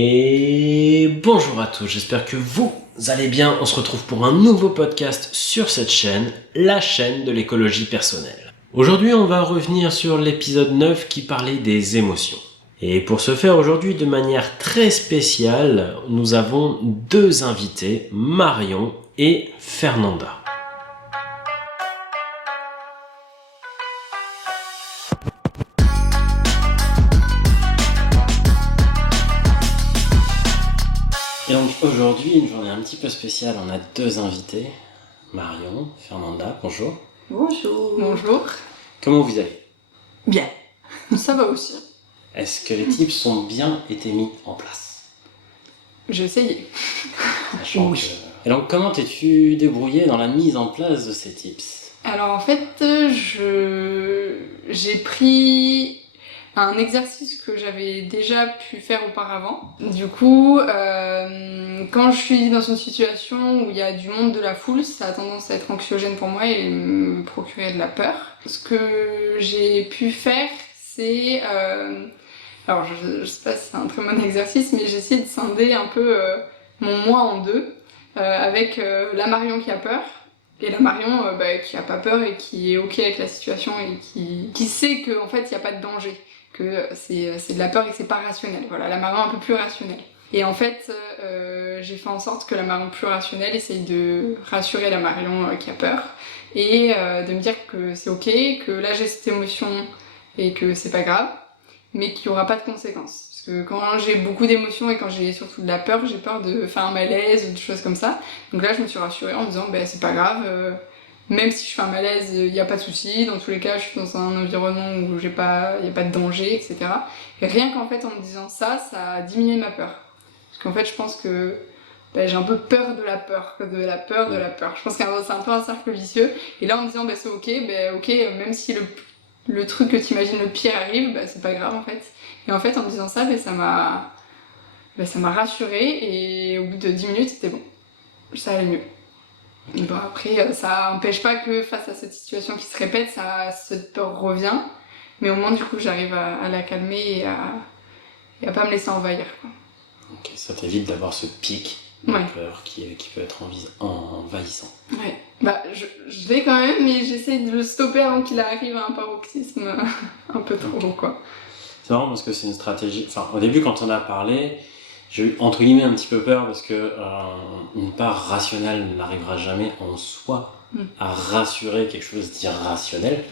Et bonjour à tous, j'espère que vous allez bien. On se retrouve pour un nouveau podcast sur cette chaîne, la chaîne de l'écologie personnelle. Aujourd'hui, on va revenir sur l'épisode 9 qui parlait des émotions. Et pour ce faire aujourd'hui, de manière très spéciale, nous avons deux invités, Marion et Fernanda. Et donc aujourd'hui, une journée un petit peu spéciale, on a deux invités, Marion, Fernanda, bonjour. Bonjour. Bonjour. Comment vous allez ? Bien. Ça va aussi. Est-ce que les tips ont bien été mis en place ? J'ai essayé. Sachant Oui. Et donc comment t'es-tu débrouillée dans la mise en place de ces tips ? Alors en fait, j'ai pris un exercice que j'avais déjà pu faire auparavant. Du coup, quand je suis dans une situation où il y a du monde de la foule, ça a tendance à être anxiogène pour moi et me procurer de la peur. Ce que j'ai pu faire, c'est... alors je sais pas si c'est un très bon exercice, mais j'ai essayé de scinder un peu mon moi en deux, avec la Marion qui a peur, et la Marion qui a pas peur et qui est ok avec la situation et qui sait qu'en fait il n'y a pas de danger, que c'est de la peur et que c'est pas rationnel. Voilà, la Marion un peu plus rationnelle. Et en fait, j'ai fait en sorte que la Marion plus rationnelle essaye de rassurer la Marion qui a peur et de me dire que c'est ok, que là j'ai cette émotion et que c'est pas grave, mais qu'il n'y aura pas de conséquences. Parce que quand j'ai beaucoup d'émotions et quand j'ai surtout de la peur, j'ai peur de faire un malaise ou des choses comme ça. Donc là, je me suis rassurée en me disant, c'est pas grave, même si je fais un malaise, il n'y a pas de souci. Dans tous les cas, je suis dans un environnement où il n'y a pas de danger, etc. Et rien qu'en fait, en me disant ça, ça a diminué ma peur. Parce qu'en fait, je pense que j'ai un peu peur de la peur, de la peur, de la peur. Je pense que c'est un peu un cercle vicieux. Et là, en me disant, c'est ok, ok, même si le truc que t'imagines le pire arrive, c'est pas grave en fait. Et en fait, en me disant ça, ça m'a rassurée et au bout de 10 minutes, c'était bon. Ça allait mieux. Et après, ça empêche pas que face à cette situation qui se répète, cette peur revient. Mais au moins, du coup, j'arrive à la calmer et à pas me laisser envahir, quoi. Ok, ça t'évite d'avoir ce pic de peur qui peut être envahissant. Ouais. Je l'ai quand même, mais j'essaie de le stopper avant qu'il arrive à un paroxysme un peu trop, quoi. C'est marrant parce que c'est une stratégie... Enfin, au début, quand on a parlé, j'ai eu, entre guillemets, un petit peu peur parce que une part rationnelle n'arrivera jamais en soi à rassurer quelque chose d'irrationnel.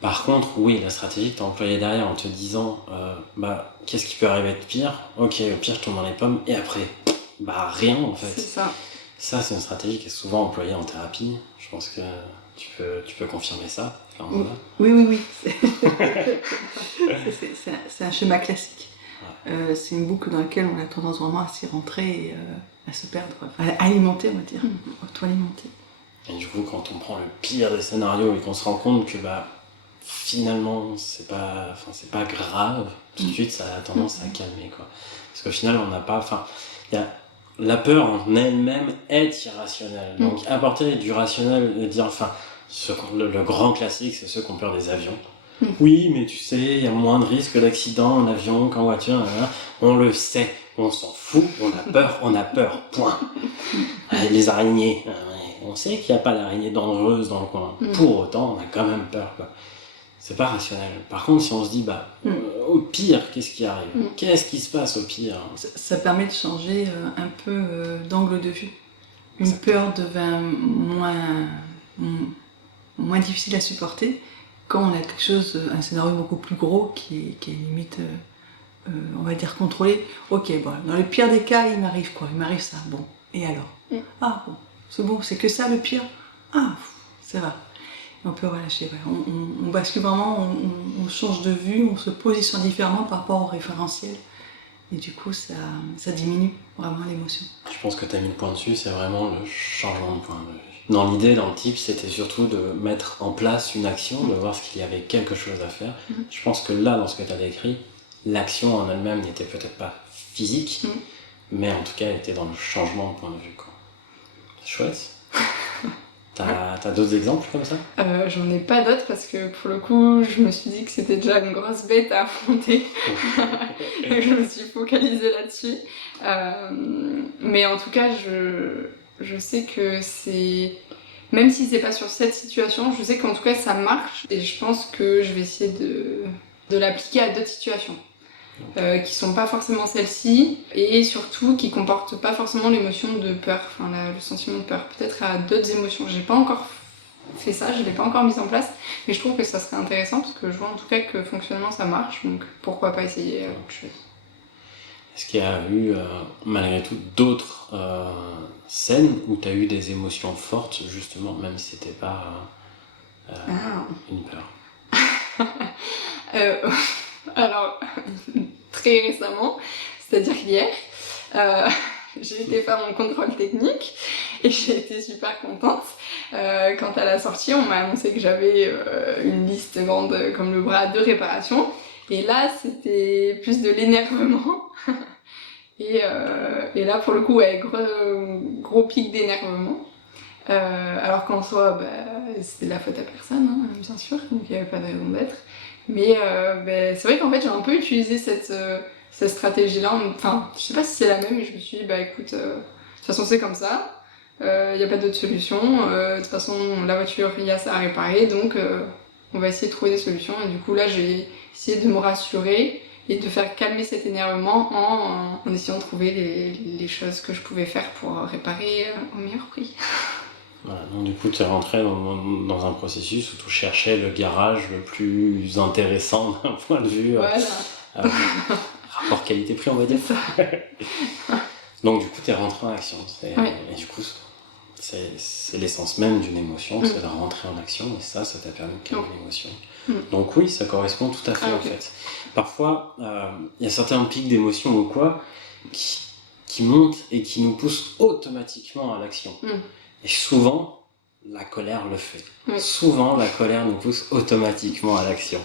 Par contre, oui, la stratégie que tu as employée derrière en te disant qu'est-ce qui peut arriver de pire ? Ok, au pire, je tombe dans les pommes et après, rien en fait. C'est ça. Ça, c'est une stratégie qui est souvent employée en thérapie. Je pense que tu peux confirmer ça. Oui. C'est un schéma classique. Ouais. C'est une boucle dans laquelle on a tendance vraiment à s'y rentrer et à se perdre, à alimenter, on va dire, auto-alimenter. Et du coup, quand on prend le pire des scénarios et qu'on se rend compte que finalement, c'est pas grave, tout de suite, ça a tendance à calmer, quoi. Parce qu'au final, on n'a pas... La peur en elle-même est irrationnelle. Donc, apporter du rationnel et dire... le grand classique, c'est ceux qui ont peur des avions. Oui, mais tu sais, il y a moins de risques d'accident en avion qu'en voiture. On le sait, on s'en fout, on a peur, point. Les araignées, on sait qu'il n'y a pas d'araignées dangereuses dans le coin. Pour autant, on a quand même peur, quoi. C'est pas rationnel. Par contre, si on se dit, au pire, qu'est-ce qui arrive ? Qu'est-ce qui se passe au pire ? Ça permet de changer un peu d'angle de vue. Une peur devient moins difficile à supporter quand on a quelque chose, un scénario beaucoup plus gros qui est limite, on va dire, contrôlé. Ok, dans le pire des cas, il m'arrive quoi ? Il m'arrive ça. Bon, et alors ? Ah bon, c'est bon, c'est que ça le pire ? Ah, ça va. On peut relâcher, on bascule vraiment, on change de vue, on se positionne différemment par rapport au référentiel. Et du coup, ça diminue vraiment l'émotion. Je pense que tu as mis le point dessus, c'est vraiment le changement de point de vue. Dans l'idée, dans le type, c'était surtout de mettre en place une action, de voir ce qu'il y avait quelque chose à faire. Je pense que là, dans ce que tu as décrit, l'action en elle-même n'était peut-être pas physique, mais en tout cas, elle était dans le changement de point de vue, quoi. C'est chouette. T'as d'autres exemples comme ça? J'en ai pas d'autres parce que pour le coup, je me suis dit que c'était déjà une grosse bête à affronter. Et je me suis focalisée là-dessus. Mais en tout cas, je sais que c'est... Même si c'est pas sur cette situation, je sais qu'en tout cas ça marche. Et je pense que je vais essayer de l'appliquer à d'autres situations. Qui sont pas forcément celles-ci et surtout qui comportent pas forcément l'émotion de peur, enfin le sentiment de peur, peut-être à d'autres émotions. J'ai pas encore fait ça, je l'ai pas encore mis en place, mais je trouve que ça serait intéressant parce que je vois en tout cas que fonctionnellement ça marche, donc pourquoi pas essayer autre chose. Est-ce qu'il y a eu, malgré tout, d'autres scènes où tu as eu des émotions fortes, justement, même si c'était pas une peur? Alors, très récemment, c'est-à-dire hier, j'ai été faire mon contrôle technique et j'ai été super contente. Quand à la sortie, on m'a annoncé que j'avais une liste grande comme le bras de réparation. Et là, c'était plus de l'énervement. Et là, pour le coup, ouais, gros pic d'énervement. Alors qu'en soi, c'est de la faute à personne, hein, bien sûr, donc il n'y avait pas de raison d'être. Mais c'est vrai qu'en fait, j'ai un peu utilisé cette stratégie-là. Enfin, je sais pas si c'est la même, mais je me suis dit, écoute, de toute façon, c'est comme ça. Il n'y a pas d'autre solution. De toute façon, la voiture, il y a ça à réparer, donc on va essayer de trouver des solutions. Et du coup, là, j'ai essayé de me rassurer et de faire calmer cet énervement en essayant de trouver les choses que je pouvais faire pour réparer au meilleur prix. Voilà, donc du coup, tu es rentré dans un processus où tu cherchais le garage le plus intéressant d'un point de vue rapport qualité-prix, on va dire. Donc du coup, tu es rentré en action. Et du coup, c'est l'essence même d'une émotion, c'est de rentrer en action, et ça t'a permis de calmer l'émotion. Donc oui, ça correspond tout à fait en fait. Parfois, il y a certains pics d'émotion ou quoi qui montent et qui nous poussent automatiquement à l'action. Et souvent, la colère le fait. Souvent, la colère nous pousse automatiquement à l'action.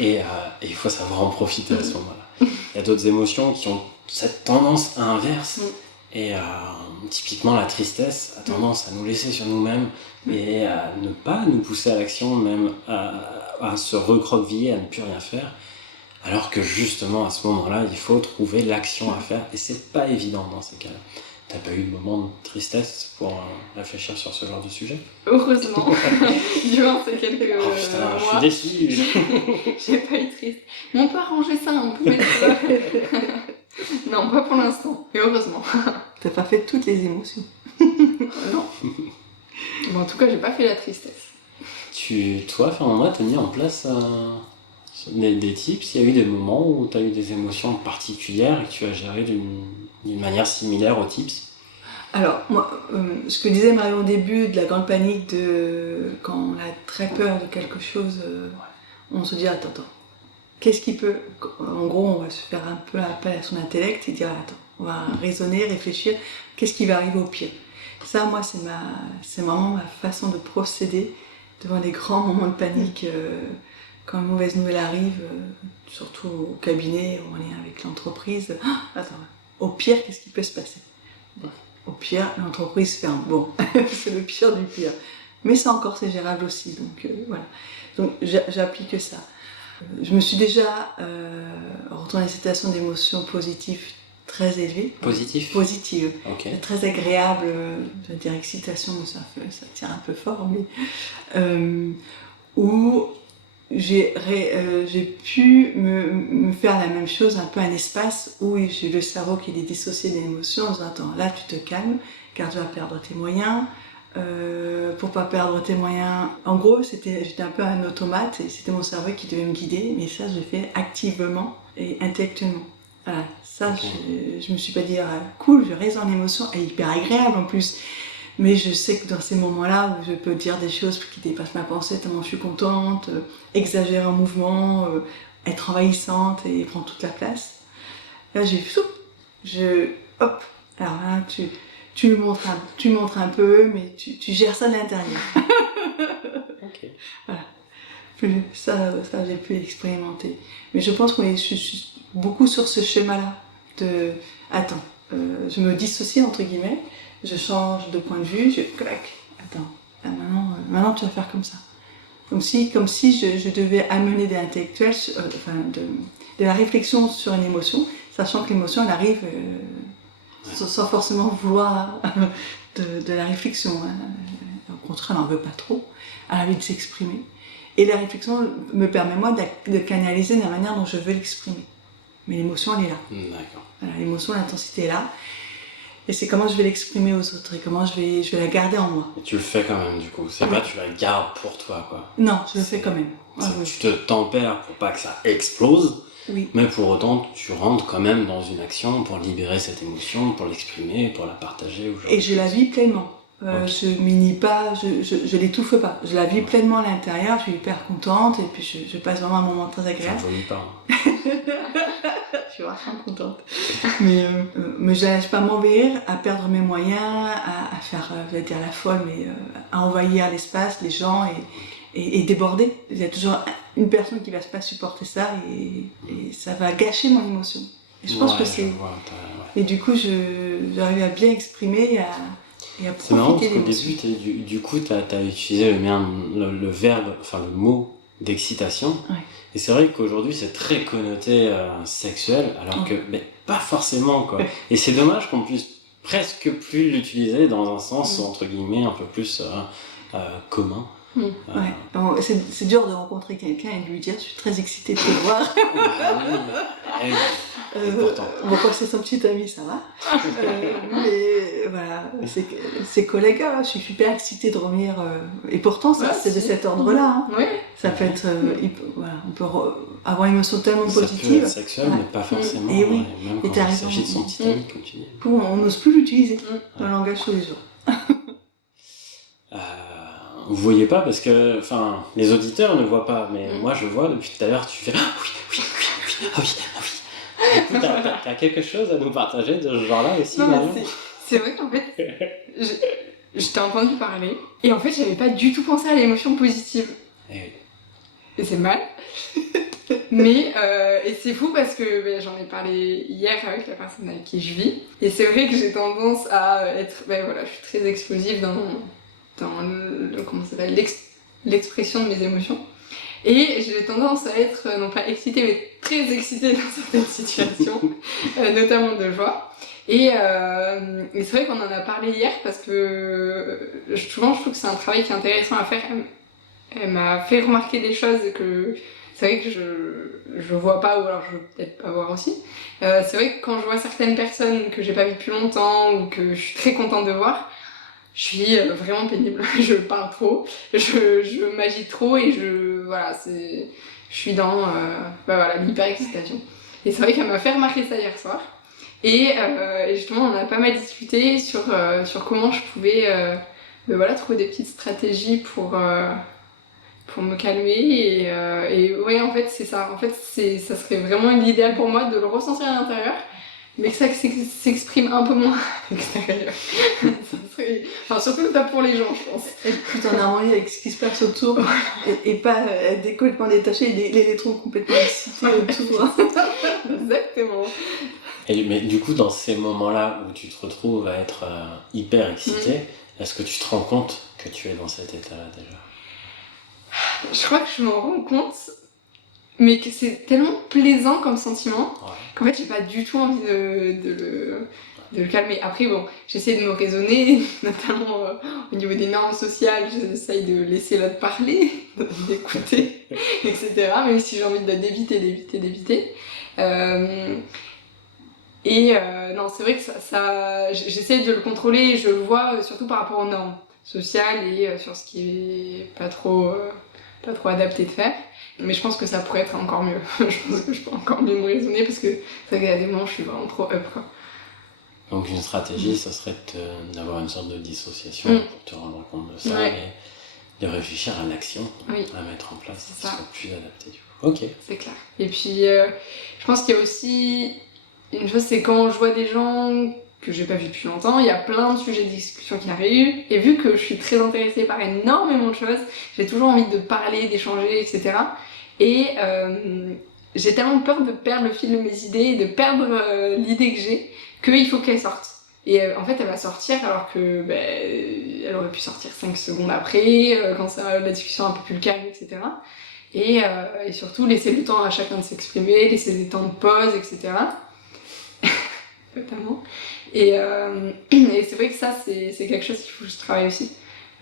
Et il faut savoir en profiter à ce moment-là. Il y a d'autres émotions qui ont cette tendance inverse. Et typiquement, la tristesse a tendance à nous laisser sur nous-mêmes et à ne pas nous pousser à l'action, même à se recroqueviller, à ne plus rien faire. Alors que justement, à ce moment-là, il faut trouver l'action à faire. Et c'est pas évident dans ces cas-là. T'as pas eu de moment de tristesse pour réfléchir sur ce genre de sujet? Heureusement. Du moins, c'est quelques oh putain, mois. je suis déçue. J'ai pas eu triste. Mais on peut arranger ça, on peut mettre ça. Non, pas pour l'instant. Et heureusement. T'as pas fait toutes les émotions. Non. Bon, en tout cas, j'ai pas fait la tristesse. Toi, Fernanda, t'as mis en place des tips. Il y a eu des moments où tu as eu des émotions particulières et que tu as géré d'une manière similaire aux tips? Alors, moi, ce que disait Marion au début de la grande panique, quand on a très peur de quelque chose, on se dit attends, qu'est-ce qui peut... En gros, on va se faire un peu appel à son intellect et dire attends, on va raisonner, réfléchir, qu'est-ce qui va arriver au pire? Ça, moi, c'est vraiment ma façon de procéder devant les grands moments de panique. Quand une mauvaise nouvelle arrive, surtout au cabinet, on est avec l'entreprise. Attends, au pire, qu'est-ce qui peut se passer? Au pire, l'entreprise ferme. Bon, c'est le pire du pire. Mais ça encore, c'est gérable aussi. Donc voilà. Donc j'applique ça. Je me suis déjà retournée dans une situation d'émotions positives très élevée. Positive. Okay. Très agréable. Je veux dire excitation, mais ça tient un peu fort. Mais, où j'ai pu me faire la même chose, un peu un espace où j'ai le cerveau qui est dissocié des émotions en disant attends, là tu te calmes car tu vas perdre tes moyens. Pour pas perdre tes moyens, en gros j'étais un peu un automate et c'était mon cerveau qui devait me guider, mais ça je l'ai fait activement et intellectuellement. Voilà, ça je me suis pas dit cool, je reste en émotion, elle est hyper agréable en plus. Mais je sais que dans ces moments-là où je peux dire des choses qui dépassent ma pensée tellement je suis contente, exagérer en mouvement, être envahissante et prendre toute la place. Là hop, alors là tu me montres un peu, mais tu gères ça de l'intérieur. Okay. Voilà. Ça j'ai pu expérimenter. Mais je pense qu'on est beaucoup sur ce schéma-là de je me dissocie entre guillemets. Je change de point de vue, attends, Maintenant tu vas faire comme ça. Comme si je devais amener des intellectuels, de la réflexion sur une émotion, sachant que l'émotion elle arrive sans forcément vouloir de la réflexion. Hein. Au contraire, elle n'en veut pas trop. Elle a envie de s'exprimer. Et la réflexion me permet moi de canaliser de la manière dont je veux l'exprimer. Mais l'émotion elle est là. D'accord. Voilà, l'émotion, l'intensité est là. Et c'est comment je vais l'exprimer aux autres et comment je vais la garder en moi. Et tu le fais quand même du coup, c'est pas tu la gardes pour toi quoi. Non, je le fais quand même. Oui. Tu te tempères pour pas que ça explose, oui. Mais pour autant tu rentres quand même dans une action pour libérer cette émotion, pour l'exprimer, pour la partager. Et je la vis pleinement. Okay. Je m'unis pas, je l'étouffe pas. Je la vis pleinement à l'intérieur, je suis hyper contente et puis je passe vraiment un moment très agréable. Ça ne vomit pas. Je suis vachement contente. Mais je ne lâche pas m'envahir, à perdre mes moyens, à faire, je vais dire la folle, mais à envahir l'espace, les gens et déborder. Il y a toujours une personne qui ne va pas supporter ça et ça va gâcher mon émotion. Et je pense que c'est... Et du coup, j'arrive à bien exprimer et à c'est marrant parce qu'au début, du coup, tu as utilisé le verbe, enfin le mot d'excitation. Ouais. Et c'est vrai qu'aujourd'hui, c'est très connoté sexuel, alors que pas forcément, quoi. Et c'est dommage qu'on puisse presque plus l'utiliser dans un sens, entre guillemets, un peu plus commun. Ouais. C'est dur de rencontrer quelqu'un et de lui dire je suis très excitée de te voir. Bon, quand c'est son petit ami, ça va. Mais voilà, c'est collègues, je suis super excitée de revenir. Et pourtant, c'est de cet ordre-là. Hein. Oui. Ça peut être. Voilà, on peut avoir une émotion tellement positive. Ça peut être sexuel, mais pas forcément. Et oui. Même quand il s'agit de son petit ami, comme tu dis. On n'ose plus l'utiliser dans le langage tous les jours. Vous voyez pas parce que, enfin, les auditeurs ne voient pas, mais moi je vois depuis tout à l'heure, tu fais oui, ah oui. Du coup, t'as quelque chose à nous partager de ce genre-là aussi, Marion ? C'est vrai qu'en fait, je t'ai entendu parler, et en fait, j'avais pas du tout pensé à l'émotion positive. Et c'est mal. Mais, et c'est fou parce que j'en ai parlé hier avec la personne avec qui je vis, et c'est vrai que j'ai tendance à être, je suis très explosive dans comment ça s'appelle, l'expression de mes émotions. Et j'ai tendance à être, non pas excitée, mais très excitée dans certaines situations, notamment de joie. Et c'est vrai qu'on en a parlé hier parce que souvent je trouve que c'est un travail qui est intéressant à faire. Elle m'a fait remarquer des choses que c'est vrai que je vois pas, ou alors je veux peut-être pas voir aussi. C'est vrai que quand je vois certaines personnes que j'ai pas vues depuis longtemps ou que je suis très contente de voir, je suis vraiment pénible, je parle trop, je m'agite trop et je suis dans l'hyper-excitation. Et c'est vrai qu'elle m'a fait remarquer ça hier soir. Et justement, on a pas mal discuté sur comment je pouvais trouver des petites stratégies pour me calmer. Et ouais, en fait, c'est ça. En fait, ça serait vraiment l'idéal pour moi de le ressentir à l'intérieur, mais que ça s'exprime un peu moins à l'extérieur. Surtout pas pour les gens, je pense. Être tout en harmonie avec ce qui se passe autour et pas être complètement détaché et les électrons complètement excités autour. Exactement. Mais du coup, dans ces moments-là où tu te retrouves à être hyper excité, est-ce que tu te rends compte que tu es dans cet état-là déjà ? Je crois que je m'en rends compte, mais que c'est tellement plaisant comme sentiment qu'en fait j'ai pas du tout envie de le calmer. Après bon, j'essaie de me raisonner, notamment au niveau des normes sociales, j'essaye de laisser l'autre parler, d'écouter, etc. Même si j'ai envie d'éviter. Non, c'est vrai que ça j'essaie de le contrôler, je le vois surtout par rapport aux normes sociales et sur ce qui est pas trop adapté de faire. Mais je pense que ça pourrait être encore mieux. Je pense que je peux encore mieux me raisonner parce que c'est vrai qu'à des moments je suis vraiment trop up, quoi. Donc une stratégie, ça serait d'avoir une sorte de dissociation pour te rendre compte de ça et de réfléchir à l'action à mettre en place qui soit plus adapté du coup. Ok. C'est clair. Et puis je pense qu'il y a aussi une chose, c'est quand je vois des gens que j'ai pas vu depuis longtemps, il y a plein de sujets de discussion qui arrivent, et vu que je suis très intéressée par énormément de choses, j'ai toujours envie de parler, d'échanger, etc. Et j'ai tellement peur de perdre le fil de mes idées, de perdre l'idée que j'ai, qu'il faut qu'elle sorte. Et en fait, elle va sortir alors que elle aurait pu sortir 5 secondes après, quand la discussion un peu plus calme, etc. Et surtout, laisser le temps à chacun de s'exprimer, laisser des temps de pause, etc. Notamment. Et c'est vrai que ça, c'est quelque chose qu'il faut que je travaille aussi.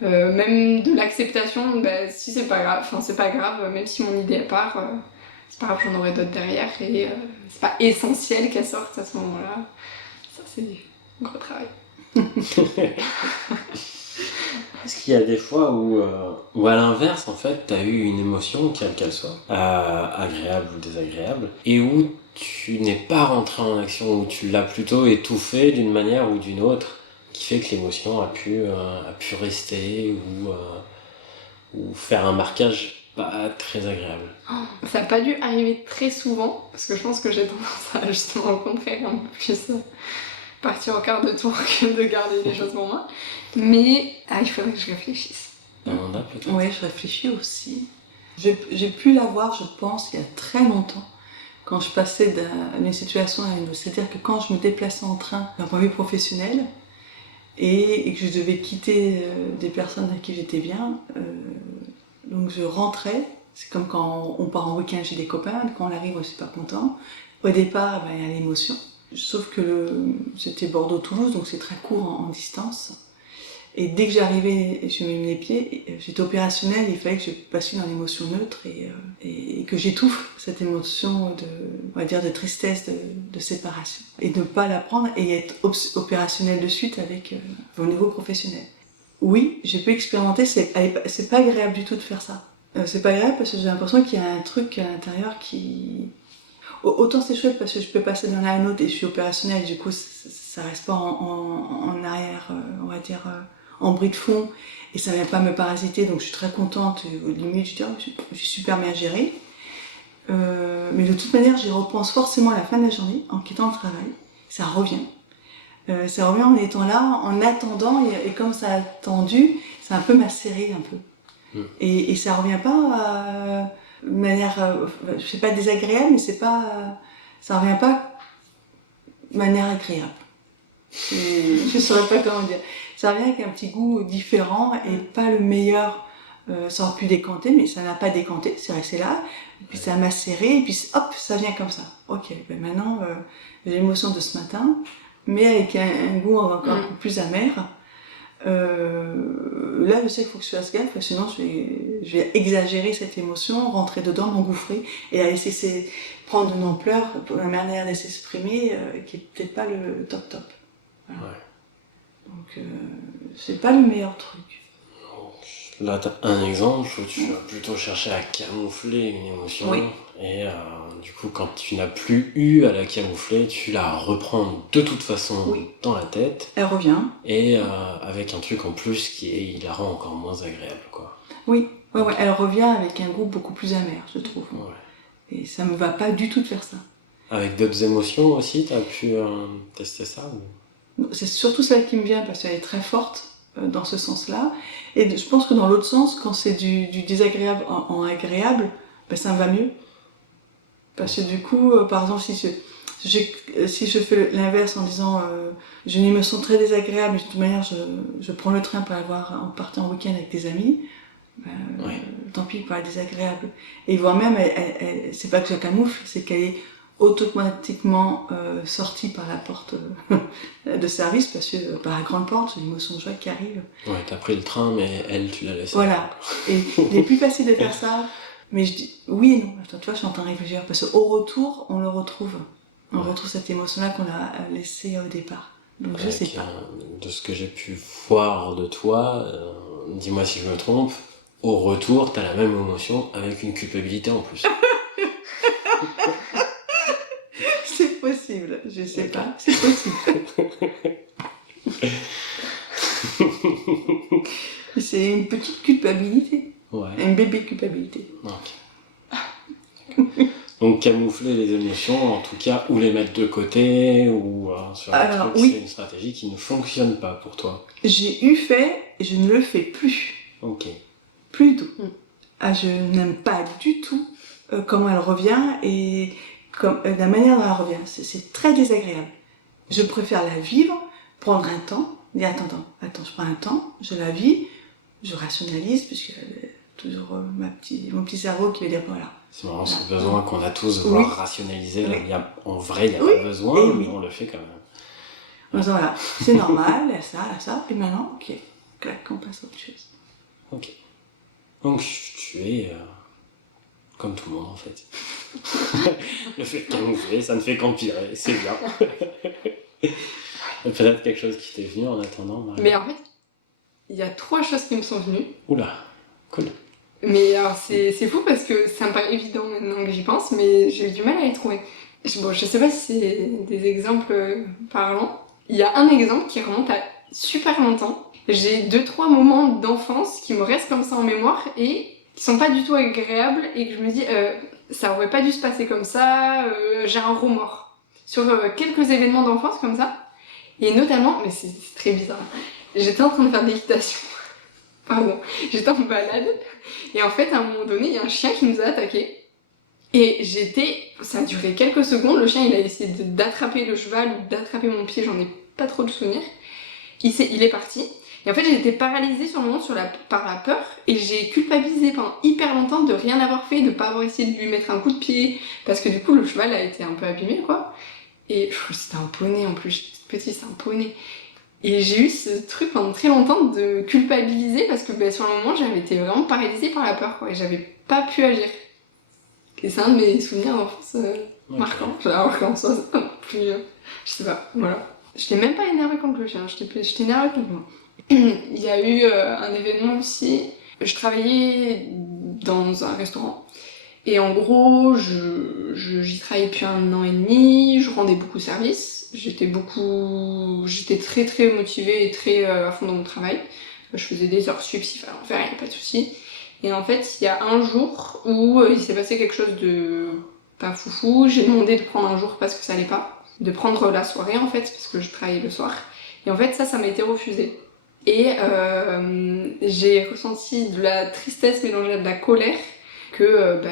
Même de l'acceptation, si c'est pas grave, enfin c'est pas grave, même si mon idée part, c'est pas grave, j'en aurai d'autres derrière, et c'est pas essentiel qu'elle sorte à ce moment-là. Ça, c'est un gros travail. Est-ce qu'il y a des fois où à l'inverse, en fait, t'as eu une émotion, quelle qu'elle soit, agréable ou désagréable, et où tu n'es pas rentré en action, où tu l'as plutôt étouffé d'une manière ou d'une autre, qui fait que l'émotion a pu rester ou faire un marquage pas très agréable. Ça n'a pas dû arriver très souvent, parce que je pense que j'ai tendance à justement au contraire un peu plus partir au quart de tour que de garder les choses pour moi. Mais il faudrait que je réfléchisse. Amanda, peut-être? Oui, je réfléchis aussi. J'ai pu l'avoir, je pense, il y a très longtemps, quand je passais d'une situation à une autre. C'est-à-dire que quand je me déplaçais en train d'un point de vue professionnel et que je devais quitter des personnes avec qui j'étais bien, donc je rentrais. C'est comme quand on part en week-end chez des copains, quand on arrive, on n'est pas content. Au départ, il y a l'émotion. Sauf que c'était Bordeaux-Toulouse, donc c'est très court en distance. Et dès que j'arrivais et je mets les pieds, j'étais opérationnelle, il fallait que je passe dans l'émotion neutre et que j'étouffe cette émotion on va dire, de tristesse, de séparation. Et de ne pas la prendre et être opérationnelle de suite au niveau professionnel. Oui, j'ai pu expérimenter, c'est pas agréable du tout de faire ça. C'est pas agréable parce que j'ai l'impression qu'il y a un truc à l'intérieur qui... Autant c'est chouette parce que je peux passer d'un à un autre et je suis opérationnelle, du coup ça reste pas en arrière, on va dire, en bruit de fond, et ça vient pas me parasiter, donc je suis très contente, limite je dis j'ai super bien géré. Mais de toute manière j'y repense forcément à la fin de la journée, en quittant le travail, ça revient. Ça revient en étant là, en attendant, et comme ça a attendu, ça a un peu macéré un peu. Et ça revient pas de manière, je sais pas désagréable, mais ça revient pas de manière agréable. Je saurais pas comment dire. Ça revient avec un petit goût différent et pas le meilleur. Ça aurait pu décanter, mais ça n'a pas décanté, c'est resté là. Et puis ça a macéré, et puis hop, ça vient comme ça. Ok, maintenant j'ai l'émotion de ce matin, mais avec un goût encore un peu plus amer. Là, je sais qu'il faut que je fasse gaffe, sinon je vais exagérer cette émotion, rentrer dedans, m'engouffrer et la laisser prendre une ampleur, la manière de s'exprimer qui est peut-être pas le top. Voilà. Ouais. Donc, c'est pas le meilleur truc. Là, t'as un exemple où tu vas plutôt chercher à camoufler une émotion. Oui. Et du coup, quand tu n'as plus eu à la camoufler, tu la reprends de toute façon dans la tête. Elle revient. Et avec un truc en plus il la rend encore moins agréable, quoi. Oui, ouais, elle revient avec un goût beaucoup plus amer, je trouve. Ouais. Et ça me va pas du tout de faire ça. Avec d'autres émotions aussi, t'as pu tester ça ou... C'est surtout celle qui me vient parce qu'elle est très forte dans ce sens-là. Et je pense que dans l'autre sens, quand c'est du désagréable en agréable, ça me va mieux. Parce que du coup, par exemple, si je fais l'inverse en disant j'ai une émotion très désagréable, mais de toute manière je prends le train pour en partant en week-end avec des amis, tant pis pour être désagréable. Et voire même, c'est pas que je la camoufle, c'est qu'elle est automatiquement sortie par la porte de service, parce que par la grande porte, j'ai l'émotion de joie qui arrive. Ouais, t'as pris le train, mais elle, tu l'as laissée. Voilà. Et il est plus facile de faire ça. Mais je dis oui et non. Attends, tu vois, je suis en train de réfléchir. Parce qu'au retour, on le retrouve. On retrouve cette émotion-là qu'on a laissée au départ. Donc je sais pas. De ce que j'ai pu voir de toi, dis-moi si je me trompe, au retour, t'as la même émotion avec une culpabilité en plus. C'est possible, je sais pas. C'est possible. C'est une petite culpabilité. Ouais. Une bébé culpabilité. Ok. Donc camoufler les émotions, en tout cas, ou les mettre de côté, ou sur un truc, c'est une stratégie qui ne fonctionne pas pour toi. J'ai fait, et je ne le fais plus. Ok. Plus du tout. Je n'aime pas du tout comment elle revient et la manière dont elle revient. C'est très désagréable. Je préfère la vivre, prendre un temps, dire attends, je prends un temps, je la vis, je rationalise, puisque toujours mon petit cerveau qui va dire voilà. C'est vraiment ce besoin qu'on a tous de Oui. vouloir rationaliser. Oui. En vrai, il n'y a Oui. pas besoin, Et mais oui. on le fait quand même. En disant voilà, c'est normal, il y a ça, et maintenant, ok, clac, on passe à autre chose. Ok. Donc tu es comme tout le monde en fait. Le fait de camoufler, ça ne fait qu'empirer, c'est bien. Peut-être quelque chose qui t'est venu en attendant, Marie. Mais en fait, il y a 3 choses qui me sont venues. Oula, cool. Mais alors c'est fou parce que ça me paraît évident maintenant que j'y pense, mais j'ai eu du mal à les trouver. Bon, je sais pas si c'est des exemples parlants. Il y a un exemple qui remonte à super longtemps. J'ai 2-3 moments d'enfance qui me restent comme ça en mémoire et qui sont pas du tout agréables et que je me dis ça aurait pas dû se passer comme ça, j'ai un remords. Sur quelques événements d'enfance comme ça. Et notamment, mais c'est très bizarre, j'étais en train de faire de l'équitation. Pardon, j'étais en balade et en fait à un moment donné il y a un chien qui nous a attaqués et ça a duré quelques secondes, le chien il a essayé d'attraper le cheval ou d'attraper mon pied, j'en ai pas trop de souvenirs, il est parti et en fait j'ai été paralysée sur le moment par la peur et j'ai culpabilisé pendant hyper longtemps de rien avoir fait, de pas avoir essayé de lui mettre un coup de pied parce que du coup le cheval a été un peu abîmé quoi et je crois que c'était un poney en plus, j'étais petit, c'est un poney. Et j'ai eu ce truc pendant très longtemps de culpabiliser parce que sur le moment j'avais été vraiment paralysée par la peur quoi, et j'avais pas pu agir. Et c'est un de mes souvenirs d'enfance marquants. Alors qu'en soi c'est pas plus. Je sais pas, voilà. Je t'ai même pas énervée contre le chien, je t'ai énervée contre moi. Il y a eu un événement aussi. Je travaillais dans un restaurant. Et en gros, j'y travaillais depuis 1 an et demi, je rendais beaucoup service. J'étais très très motivée et très à fond dans mon travail. Je faisais des heures sup s'il fallait en faire, il n'y a pas de souci. Et en fait, il y a un jour où il s'est passé quelque chose de pas foufou. J'ai demandé de prendre un jour parce que ça allait pas. De prendre la soirée en fait, parce que je travaillais le soir. Et en fait, ça m'a été refusé. Et j'ai ressenti de la tristesse mélangée à de la colère que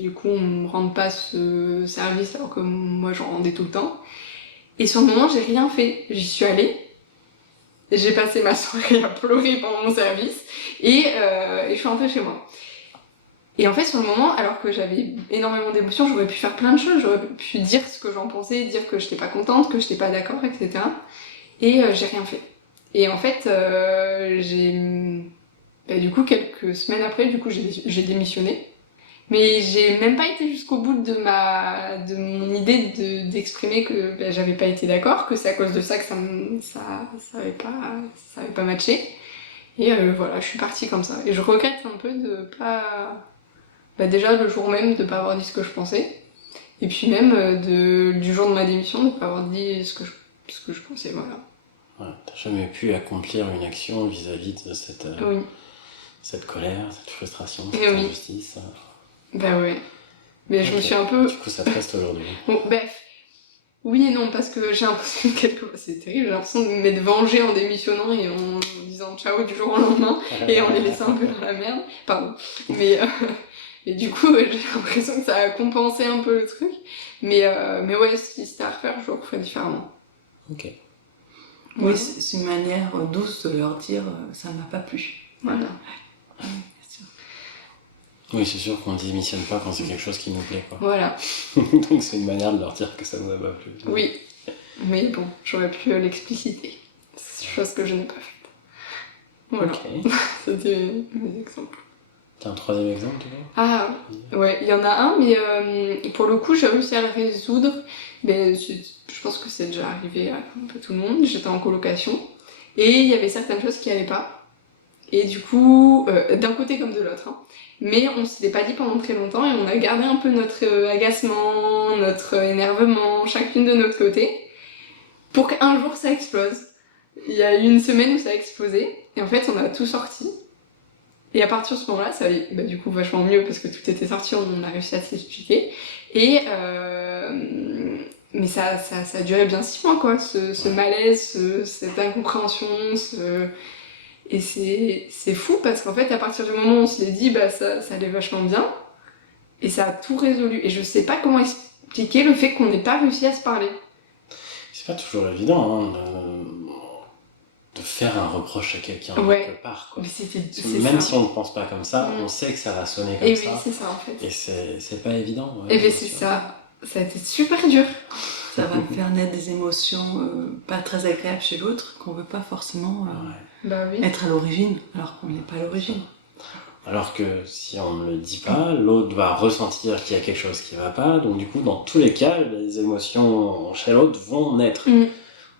du coup on me rende pas ce service alors que moi j'en rendais tout le temps. Et sur le moment j'ai rien fait, j'y suis allée, j'ai passé ma soirée à pleurer pendant mon service et je suis rentrée chez moi. Et en fait sur le moment, alors que j'avais énormément d'émotions, j'aurais pu faire plein de choses, j'aurais pu dire ce que j'en pensais, dire que j'étais pas contente, que j'étais pas d'accord, etc. Et j'ai rien fait. Et en fait du coup quelques semaines après, du coup j'ai démissionné. Mais j'ai même pas été jusqu'au bout de mon idée d'exprimer que j'avais pas été d'accord, que c'est à cause de ça que ça avait pas matché. Et voilà, je suis partie comme ça. Et je regrette un peu de pas... déjà le jour même de pas avoir dit ce que je pensais. Et puis même du jour de ma démission de pas avoir dit ce que je pensais, voilà. Ouais, t'as jamais pu accomplir une action vis-à-vis de Oui. cette colère, cette frustration, Et cette oui. injustice. Bah ouais. Mais je me suis un peu... Du coup, ça te reste aujourd'hui. Bon, bref. Oui et non, parce que j'ai l'impression c'est terrible, j'ai l'impression de m'être vengée en démissionnant et en disant ciao du jour au lendemain et en les laissant un peu dans la merde. Pardon. Mais du coup, j'ai l'impression que ça a compensé un peu le truc. Mais ouais, si c'était à refaire, je le referais différemment. Ok. Oui, c'est une manière douce de leur dire ça m'a pas plu. Voilà. Oui, c'est sûr qu'on ne démissionne pas quand c'est quelque chose qui nous plaît, quoi. Voilà. Donc c'est une manière de leur dire que ça nous a pas plu. Oui. Mais bon, j'aurais pu l'expliciter. Chose que je n'ai pas faite. Voilà. Ok. C'était mes exemples. T'as un troisième exemple, tu vois? Ah, ouais, il y en a un, mais pour le coup, j'ai réussi à le résoudre. Mais je pense que c'est déjà arrivé à un peu tout le monde. J'étais en colocation et il y avait certaines choses qui allaient pas. Et du coup, d'un côté comme de l'autre. Hein. Mais on se l'est pas dit pendant très longtemps et on a gardé un peu notre agacement, notre énervement, chacune de notre côté, pour qu'un jour ça explose. Il y a eu une semaine où ça a explosé et en fait on a tout sorti. Et à partir de ce moment-là, ça allait du coup vachement mieux parce que tout était sorti, on a réussi à s'expliquer. Et mais ça a duré bien 6 mois quoi, ce malaise, cette incompréhension, et c'est fou parce qu'en fait à partir du moment où on se l'est dit ça allait vachement bien et ça a tout résolu. Et je sais pas comment expliquer le fait qu'on n'ait pas réussi à se parler. C'est pas toujours évident, hein. faire un reproche à quelqu'un Ouais. quelque part, quoi. Mais c'est Même ça. si on ne pense pas comme ça, Mm. on sait que ça va sonner comme Et oui, ça. c'est ça en fait. Et c'est pas évident. Ouais, Et bien bien c'est sûr. ça. Ça a été super dur. Ça va me faire naître des émotions pas très agréables chez l'autre, qu'on veut pas forcément Ouais. Bah oui. être à l'origine, alors qu'on n'est pas à l'origine. Alors que si on ne le dit pas, l'autre va ressentir qu'il y a quelque chose qui va pas. Donc du coup, dans tous les cas, les émotions chez l'autre vont naître. Mm.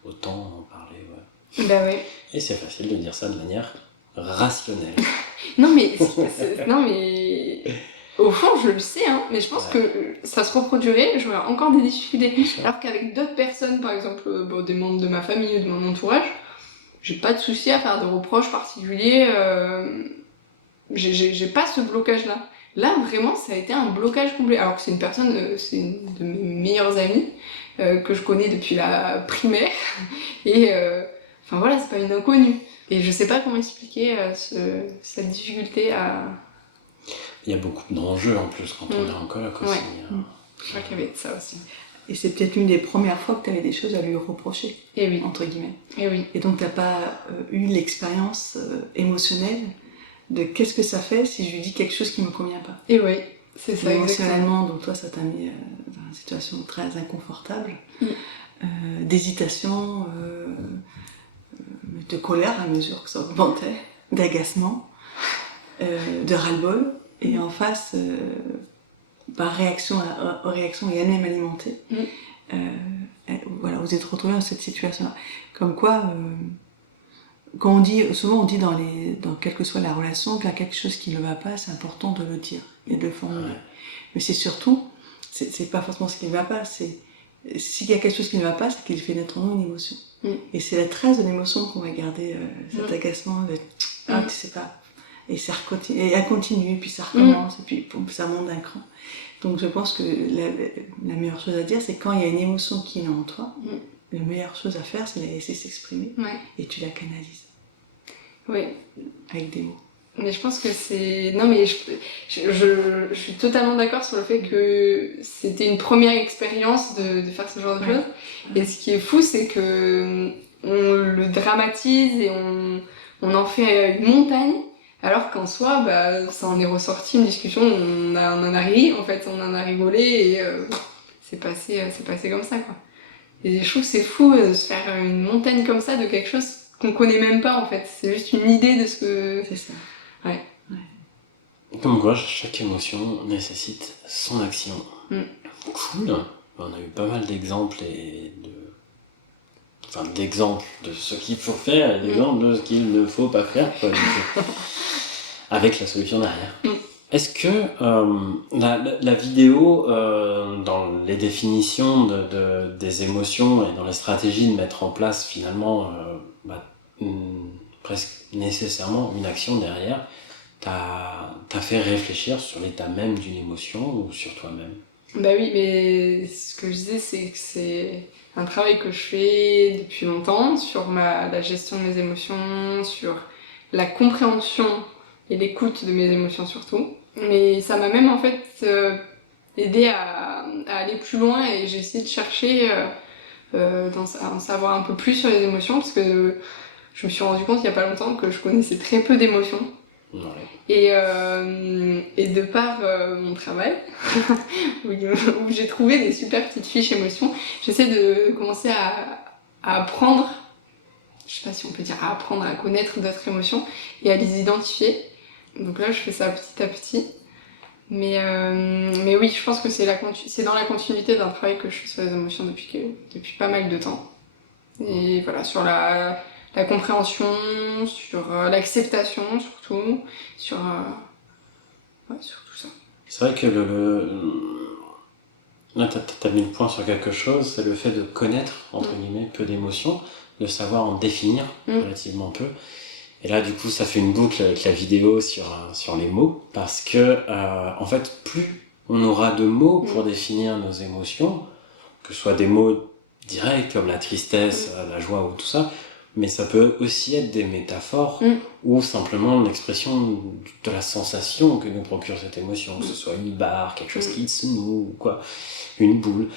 Autant en parler, ouais. Bah ouais. Et c'est facile de dire ça de manière rationnelle. Non mais, non mais au fond je le sais hein, mais je pense Ouais. que ça se reproduirait, j'aurais encore des difficultés. Bien sûr. Alors qu'avec d'autres personnes, par exemple bon, des membres de ma famille ou de mon entourage, j'ai pas de souci à faire de reproches particuliers. J'ai pas ce blocage là. Là vraiment ça a été un blocage complet. Alors que c'est une personne, c'est une de mes meilleures amies que je connais depuis la primaire et enfin voilà c'est pas une inconnue. Et je sais pas comment expliquer cette difficulté à. Il y a beaucoup d'enjeux en plus quand on est en coloc aussi. Ouais. Hein. Je crois qu'il y avait de ça aussi. Et c'est peut-être une des premières fois que tu avais des choses à lui reprocher, Et oui, entre guillemets. et oui. Et donc, tu n'as pas eu l'expérience émotionnelle de qu'est-ce que ça fait si je lui dis quelque chose qui ne me convient pas. Et oui, c'est ça, exactement. Émotionnellement, donc toi, ça t'a mis dans une situation très inconfortable, d'hésitation, de colère à mesure que ça augmentait, d'agacement, de ras-le-bol, et en face, par réaction et elle-même alimentée, voilà, vous êtes retrouvés dans cette situation-là. Comme quoi, quand on dit, souvent on dit dans quelle que soit la relation, qu'il y a quelque chose qui ne va pas, c'est important de le dire et de le formuler. Ouais. Mais c'est surtout, c'est pas forcément ce qui ne va pas, c'est s'il y a quelque chose qui ne va pas, c'est qu'il fait naître en nous une émotion. Et c'est la trace de l'émotion qu'on va garder, cet agacement de ah, tu sais pas. Et ça continue, et elle continue, et puis ça recommence, et puis boum, ça monte d'un cran. Donc je pense que la meilleure chose à dire, c'est quand il y a une émotion qui est en toi, la meilleure chose à faire, c'est la laisser s'exprimer, et tu la canalises. Oui. Avec des mots. Mais je pense que c'est... Non mais je suis totalement d'accord sur le fait que c'était une première expérience de faire ce genre de choses. Et ce qui est fou, c'est que on le dramatise et on en fait une montagne, alors qu'en soi, bah, ça en est ressorti une discussion, on en a ri, en fait, on en a rigolé et c'est passé comme ça, quoi. Et je trouve que c'est fou de se faire une montagne comme ça de quelque chose qu'on connaît même pas, en fait. C'est juste une idée de ce que... C'est ça. Ouais. Comme quoi, chaque émotion nécessite son action. Cool. On a eu pas mal d'exemples d'exemples de ce qu'il faut faire et d'exemples de ce qu'il ne faut pas faire, quoi, du coup. Avec la solution derrière. Est-ce que la vidéo, dans les définitions des émotions et dans les stratégies de mettre en place finalement presque nécessairement une action derrière, t'as fait réfléchir sur l'état même d'une émotion ou sur toi-même? Bah oui, mais ce que je disais, c'est que c'est un travail que je fais depuis longtemps sur la gestion de mes émotions, sur la compréhension et l'écoute de mes émotions surtout. Mais ça m'a même en fait aidé à aller plus loin et j'ai essayé de chercher à en savoir un peu plus sur les émotions parce que je me suis rendu compte il y a pas longtemps que je connaissais très peu d'émotions. Ouais. Et de par mon travail, où j'ai trouvé des super petites fiches émotions, j'essaie de commencer à apprendre, je sais pas si on peut dire à apprendre à connaître d'autres émotions et à les identifier. Donc là, je fais ça petit à petit. Mais oui, je pense que c'est dans la continuité d'un travail que je fais sur les émotions depuis pas mal de temps. Et voilà, sur la compréhension, sur l'acceptation surtout, sur tout ça. C'est vrai que là, t'as mis le point sur quelque chose, c'est le fait de connaître, entre guillemets, peu d'émotions, de savoir en définir relativement peu. Et là, du coup, ça fait une boucle avec la vidéo sur les mots, parce que, en fait, plus on aura de mots pour définir nos émotions, que ce soit des mots directs comme la tristesse, la joie ou tout ça, mais ça peut aussi être des métaphores ou simplement l'expression de la sensation que nous procure cette émotion, que ce soit une barre, quelque chose qui se noue, ou quoi, une boule.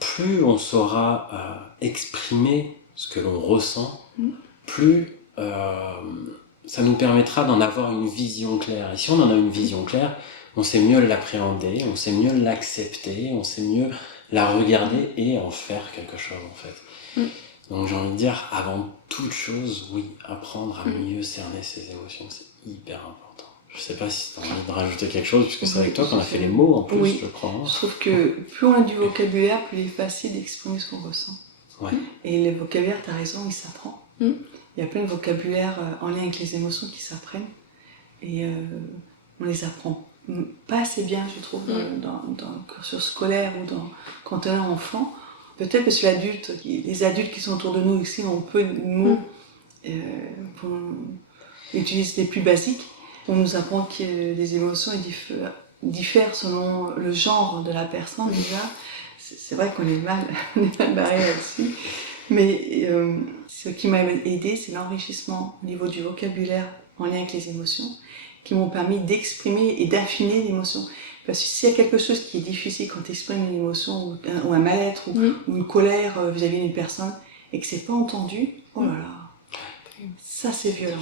Plus on saura exprimer ce que l'on ressent, plus ça nous permettra d'en avoir une vision claire. Et si on en a une vision claire, on sait mieux l'appréhender, on sait mieux l'accepter, on sait mieux la regarder et en faire quelque chose en fait. Donc j'ai envie de dire, avant toute chose, oui, apprendre à mieux cerner ses émotions, c'est hyper important. Je sais pas si tu as envie de rajouter quelque chose, puisque c'est avec toi qu'on a fait les mots en plus, oui. Je crois. Hein. Je trouve que plus on a du vocabulaire, plus il est facile d'exprimer ce qu'on ressent. Ouais. Et le vocabulaire, tu as raison, il s'apprend. Il y a plein de vocabulaires en lien avec les émotions qui s'apprennent. Et on les apprend pas assez bien, je trouve, dans le cursus scolaire ou quand on est enfant. Peut-être parce que les adultes qui sont autour de nous ici ont peu de mots pour utiliser les plus basiques. On nous apprend que les émotions diffèrent selon le genre de la personne déjà. C'est vrai qu'on est mal barré là-dessus. Mais ce qui m'a aidé, c'est l'enrichissement au niveau du vocabulaire en lien avec les émotions, qui m'ont permis d'exprimer et d'affiner l'émotion. Parce que s'il y a quelque chose qui est difficile quand tu exprimes une émotion ou un mal-être ou une colère vis-à-vis d'une personne et que c'est pas entendu, oh là là, ça c'est violent.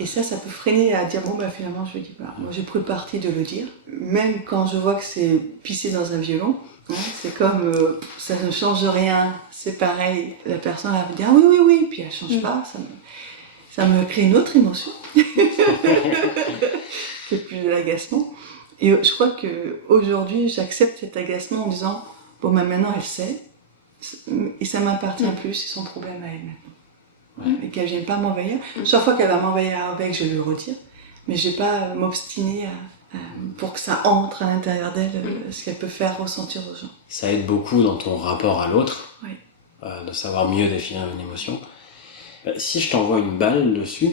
Et ça peut freiner à dire bon bah finalement je dis bah moi j'ai pris le parti de le dire. Même quand je vois que c'est pissé dans un violon, hein, c'est comme ça ne change rien, c'est pareil. La personne elle va dire ah, oui, puis elle change pas, ça me crée une autre émotion. C'est plus de l'agacement. Et je crois qu'aujourd'hui, j'accepte cet agacement en disant bon, bah, maintenant elle sait, et ça m'appartient plus, c'est son problème à elle maintenant. Et qu'elle ne vienne pas m'envahir. Chaque fois qu'elle va m'envahir avec, je vais lui redire, mais je ne vais pas m'obstiner pour que ça entre à l'intérieur d'elle, ce qu'elle peut faire ressentir aux gens. Ça aide beaucoup dans ton rapport à l'autre, de savoir mieux définir une émotion. Si je t'envoie une balle dessus,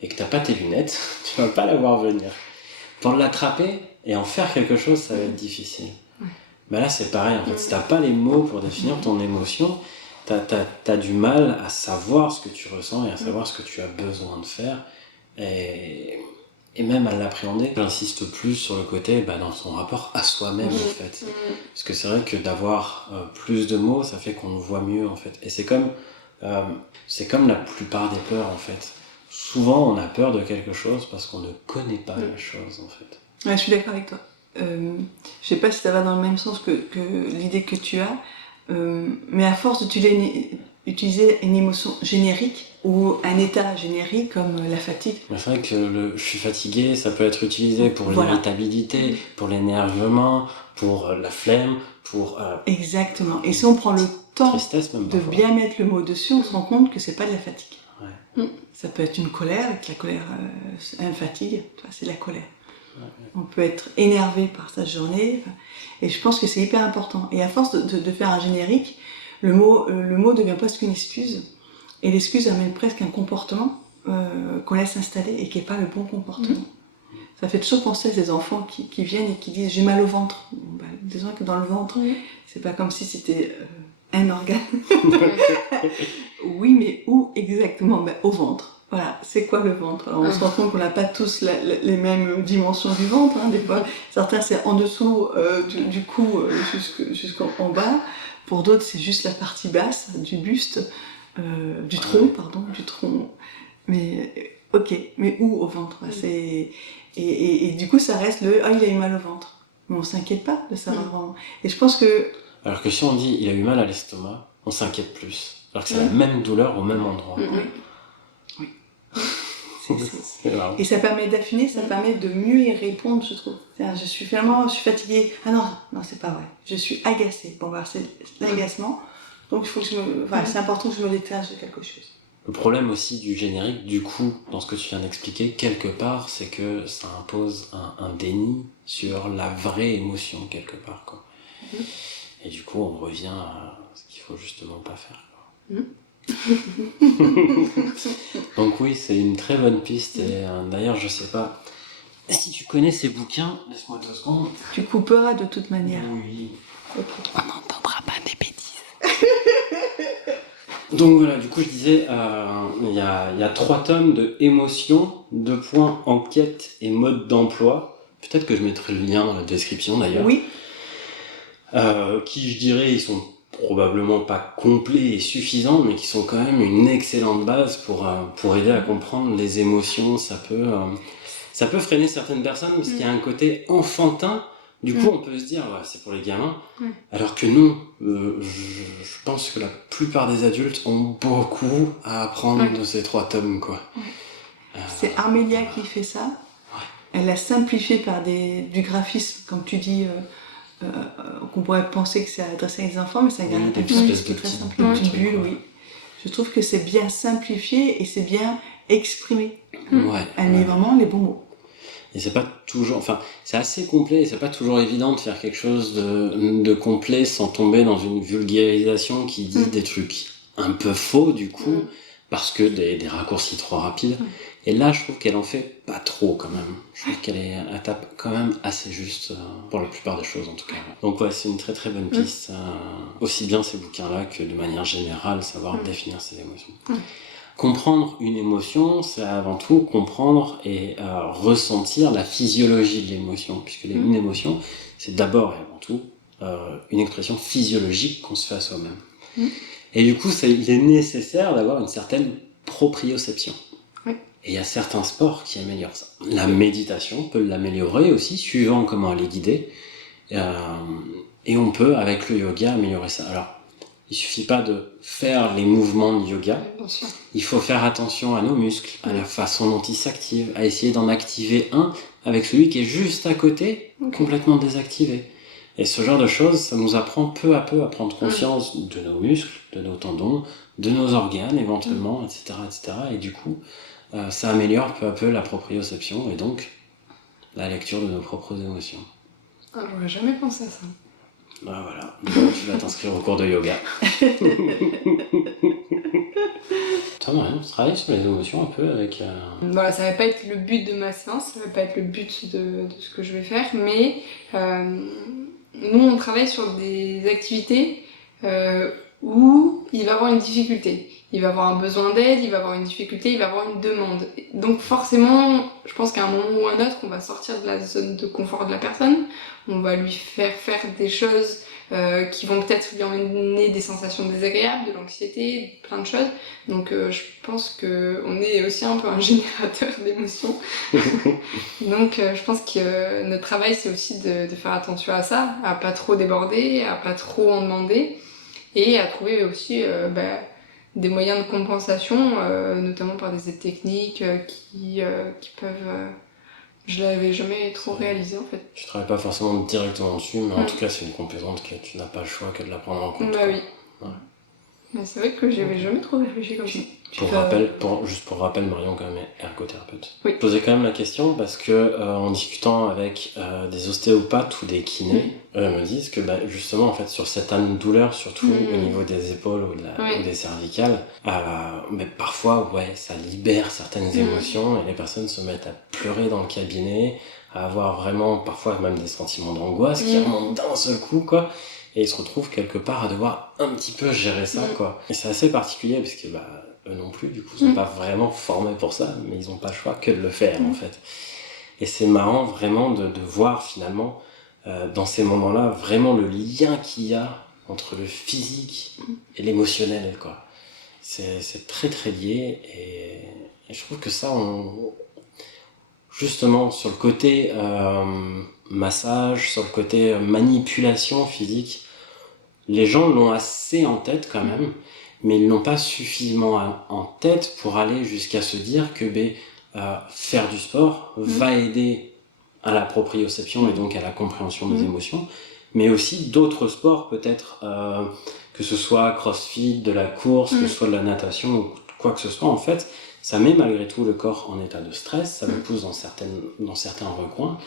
et que tu n'as pas tes lunettes, tu ne vas pas la voir venir. Pour l'attraper et en faire quelque chose, ça va être difficile. Mais là, c'est pareil. En fait, si tu n'as pas les mots pour définir ton émotion, tu as du mal à savoir ce que tu ressens et à savoir ce que tu as besoin de faire. Et même à l'appréhender. J'insiste plus sur le côté dans son rapport à soi-même, en fait. Parce que c'est vrai que d'avoir plus de mots, ça fait qu'on le voit mieux, en fait. Et c'est comme la plupart des peurs, en fait. Souvent, on a peur de quelque chose parce qu'on ne connaît pas la chose, en fait. Ouais, je suis d'accord avec toi. Je sais pas si ça va dans le même sens que l'idée que tu as, mais à force d'utiliser une émotion générique ou un état générique comme la fatigue. C'est vrai que je suis fatigué, ça peut être utilisé pour l'irritabilité, pour l'énervement, pour la flemme, pour... Exactement. Et si on prend le temps tristesse, même de bien mettre le mot dessus, on se rend compte que c'est pas de la fatigue. Ça peut être une colère, et que la colère une fatigue, c'est la colère. On peut être énervé par sa journée, et je pense que c'est hyper important. Et à force de faire un générique, le mot devient presque une excuse, et l'excuse amène presque un comportement qu'on laisse installer et qui n'est pas le bon comportement. Ça fait toujours penser à ces enfants qui viennent et qui disent j'ai mal au ventre. Disons que dans le ventre, c'est pas comme si c'était un organe. Oui, mais où exactement? Au ventre. Voilà, c'est quoi le ventre? Alors on se rend compte qu'on n'a pas tous les mêmes dimensions du ventre, des fois. Certains c'est en dessous du cou jusqu'en bas. Pour d'autres c'est juste la partie basse du buste, du tronc. Mais ok, mais où au ventre? Et du coup ça reste il a eu mal au ventre. Mais on s'inquiète pas de savoir vraiment. Et je pense que... Alors que si on dit il a eu mal à l'estomac, on s'inquiète plus. Alors que c'est la même douleur au même endroit. Oui. Et ça permet d'affiner, ça permet de mieux y répondre, je trouve. Je suis fatiguée. Ah non, c'est pas vrai. Je suis agacée. Bon, c'est l'agacement. Donc c'est important que je me détache de quelque chose. Le problème aussi du générique, du coup, dans ce que tu viens d'expliquer, quelque part, c'est que ça impose un déni sur la vraie émotion, quelque part, quoi. Et du coup, on revient à ce qu'il faut justement pas faire, quoi. Donc oui, c'est une très bonne piste. Et d'ailleurs, je sais pas si tu connais ces bouquins. Laisse-moi 2 secondes. Tu couperas de toute manière. Oui. Okay. On n'entendra pas des bêtises. Donc voilà, du coup je disais, il y a 3 tomes de émotions, 2 points, enquête et mode d'emploi. Peut-être que je mettrai le lien dans la description d'ailleurs. Oui. Qui je dirais, ils sont probablement pas complets et suffisants, mais qui sont quand même une excellente base pour aider à comprendre les émotions. Ça peut freiner certaines personnes parce qu'il y a un côté enfantin. Du coup, on peut se dire, ouais, c'est pour les gamins. Alors que non, je pense que la plupart des adultes ont beaucoup à apprendre de ces 3 tomes, quoi. C'est Armélia qui fait ça. Elle l'a simplifié par du graphisme, comme tu dis, qu'on pourrait penser que c'est adressé à des enfants, mais c'est un graphisme qui est très simple, une petite bulle, oui. Je trouve que c'est bien simplifié et c'est bien exprimé. Elle met vraiment les bons mots. Et c'est pas toujours, enfin, c'est assez complet et c'est pas toujours évident de faire quelque chose de complet sans tomber dans une vulgarisation qui dit des trucs un peu faux, du coup, parce que des raccourcis trop rapides. Et là, je trouve qu'elle en fait pas trop, quand même. Je trouve elle tape quand même assez juste, pour la plupart des choses, en tout cas. Donc ouais, c'est une très très bonne piste. Aussi bien ces bouquins-là que de manière générale, savoir définir ses émotions. Comprendre une émotion, c'est avant tout comprendre et ressentir la physiologie de l'émotion, puisque une émotion, c'est d'abord et avant tout une expression physiologique qu'on se fait à soi-même. Et du coup, il est nécessaire d'avoir une certaine proprioception. Et il y a certains sports qui améliorent ça. La méditation peut l'améliorer aussi, suivant comment elle est guidée. Et on peut, avec le yoga, améliorer ça. Alors, il suffit pas de faire les mouvements de yoga. Il faut faire attention à nos muscles, à la façon dont ils s'activent, à essayer d'en activer un avec celui qui est juste à côté, complètement désactivé. Et ce genre de choses, ça nous apprend peu à peu à prendre conscience de nos muscles, de nos tendons, de nos organes éventuellement, etc., etc. Et du coup, ça améliore peu à peu la proprioception et donc la lecture de nos propres émotions. Ah, j'aurais jamais pensé à ça. Bah voilà, donc tu vas t'inscrire au cours de yoga. Toi, Marion, tu travailles sur les émotions un peu avec... Voilà, ça va pas être le but de ma séance, ça va pas être le but de ce que je vais faire, mais nous on travaille sur des activités où il va avoir une difficulté. Il va avoir un besoin d'aide, il va avoir une difficulté, il va avoir une demande. Donc forcément, je pense qu'à un moment ou à un autre, on va sortir de la zone de confort de la personne, on va lui faire des choses qui vont peut-être lui emmener des sensations désagréables, de l'anxiété, plein de choses. Donc je pense qu'on est aussi un peu un générateur d'émotions. Donc je pense que notre travail, c'est aussi de faire attention à ça, à pas trop déborder, à pas trop en demander, et à trouver aussi des moyens de compensation, notamment par des aides techniques qui peuvent... Je l'avais jamais trop réalisé en fait. Je travaille pas forcément directement dessus, mais en tout cas c'est une composante que tu n'as pas le choix que de la prendre en compte. Bah oui. Ouais. Mais c'est vrai que j'avais jamais trop réfléchi comme ça. Juste pour rappel, Marion quand même est ergothérapeute. Oui. Je posais quand même la question parce que en discutant avec des ostéopathes ou des kinés, eux me disent que justement en fait sur certaines douleurs, surtout au niveau des épaules ou des cervicales, mais parfois ça libère certaines émotions et les personnes se mettent à pleurer dans le cabinet, à avoir vraiment parfois même des sentiments d'angoisse qui remontent d'un seul coup quoi. Et ils se retrouvent quelque part à devoir un petit peu gérer ça, quoi. Et c'est assez particulier parce que, eux non plus, du coup, sont pas vraiment formés pour ça, mais ils ont pas le choix que de le faire, en fait. Et c'est marrant vraiment de voir finalement, dans ces moments-là, vraiment le lien qu'il y a entre le physique et l'émotionnel, quoi. C'est très très lié et je trouve que ça, justement, sur le côté massage, sur le côté manipulation physique, les gens l'ont assez en tête quand même, mais ils l'ont pas suffisamment en tête pour aller jusqu'à se dire que faire du sport va aider à la proprioception et donc à la compréhension des émotions, mais aussi d'autres sports peut-être, que ce soit crossfit, de la course, que ce soit de la natation ou quoi que ce soit en fait. Ça met malgré tout le corps en état de stress, ça le pousse dans certains recoins,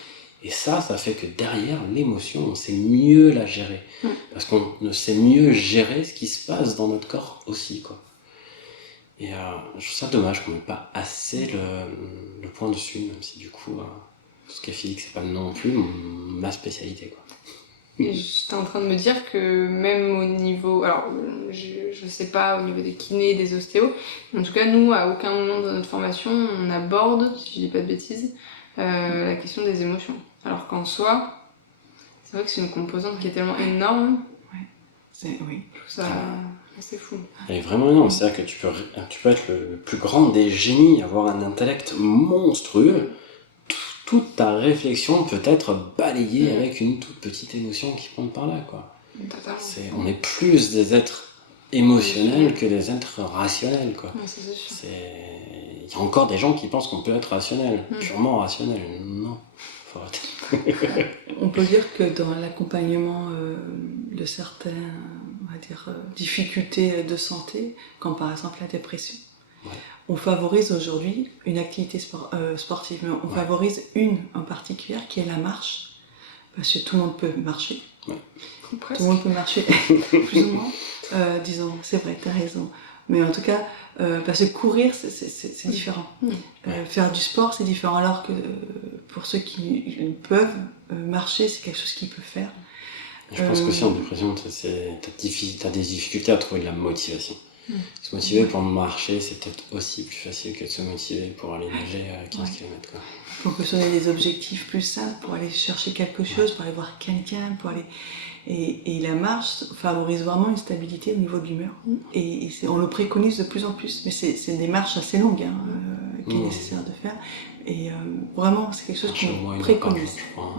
et ça fait que derrière l'émotion, on sait mieux la gérer, parce qu'on sait mieux gérer ce qui se passe dans notre corps aussi, quoi. Et je trouve ça dommage qu'on n'ait pas assez le point dessus, même si du coup, tout ce qui est physique, c'est pas non plus ma spécialité, quoi. Et j'étais en train de me dire que même au niveau... Alors, je sais pas, au niveau des kinés, des ostéos, mais en tout cas, nous, à aucun moment de notre formation, on aborde, si je dis pas de bêtises, la question des émotions. Alors qu'en soi, c'est vrai que c'est une composante qui est tellement énorme. Oui. Je trouve ça assez fou. Elle est vraiment énorme, c'est-à-dire que tu peux être le plus grand des génies, avoir un intellect monstrueux, toute ta réflexion peut être balayée avec une toute petite émotion qui pointe par là, quoi. Totalement. On est plus des êtres émotionnels que des êtres rationnels, quoi. Ouais, ça, c'est sûr. Il y a encore des gens qui pensent qu'on peut être rationnel, purement rationnel. Non, faut arrêter. On peut dire que dans l'accompagnement de certaines, on va dire, difficultés de santé, comme par exemple la dépression, on favorise aujourd'hui une activité sportive, mais on favorise une en particulier qui est la marche, parce que tout le monde peut marcher. Presque. Tout le monde peut marcher, plus ou moins. Disons, c'est vrai, t'as raison. Mais en tout cas, parce que courir, c'est différent. Faire du sport, c'est différent. Alors que pour ceux qui peuvent marcher, c'est quelque chose qu'ils peuvent faire. Je pense qu'aussi en dépression, t'as des difficultés à trouver de la motivation. Se motiver pour marcher, c'est peut-être aussi plus facile que de se motiver pour aller nager à 15 km. Quoi. Pour que ce soit des objectifs plus simples, pour aller chercher quelque chose, pour aller voir quelqu'un, pour aller... Et la marche favorise vraiment une stabilité au niveau de l'humeur. Et on le préconise de plus en plus. Mais c'est des marches assez longues qu'il est nécessaire de faire. Et vraiment, c'est quelque chose qu'on préconise. Je crois.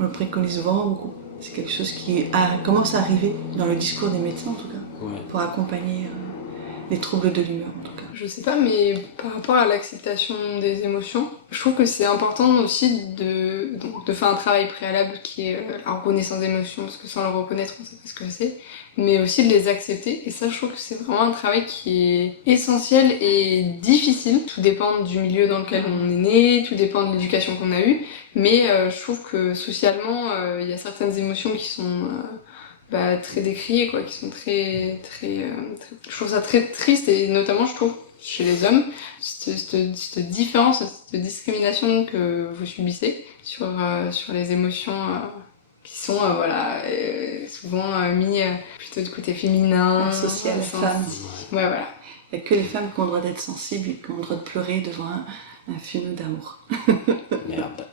On le préconise vraiment beaucoup. C'est quelque chose qui commence à arriver dans le discours des médecins, en tout cas, pour accompagner les troubles de l'humeur, en tout cas. Je sais pas, mais par rapport à l'acceptation des émotions, je trouve que c'est important aussi de faire un travail préalable qui est la reconnaissance d'émotions, parce que sans le reconnaître, on sait pas ce que c'est, mais aussi de les accepter. Et ça, je trouve que c'est vraiment un travail qui est essentiel et difficile. Tout dépend du milieu dans lequel on est né, tout dépend de l'éducation qu'on a eue, mais je trouve que socialement, il y a certaines émotions qui sont... très décriées, quoi, qui sont très, je trouve ça très triste, et notamment je trouve chez les hommes cette différence, cette discrimination que vous subissez sur les émotions qui sont souvent mis plutôt du côté féminin, social, femme. Ouais, voilà. Il n'y a que les femmes qui ont le droit d'être sensibles et qui ont le droit de pleurer devant un film d'amour. Merde.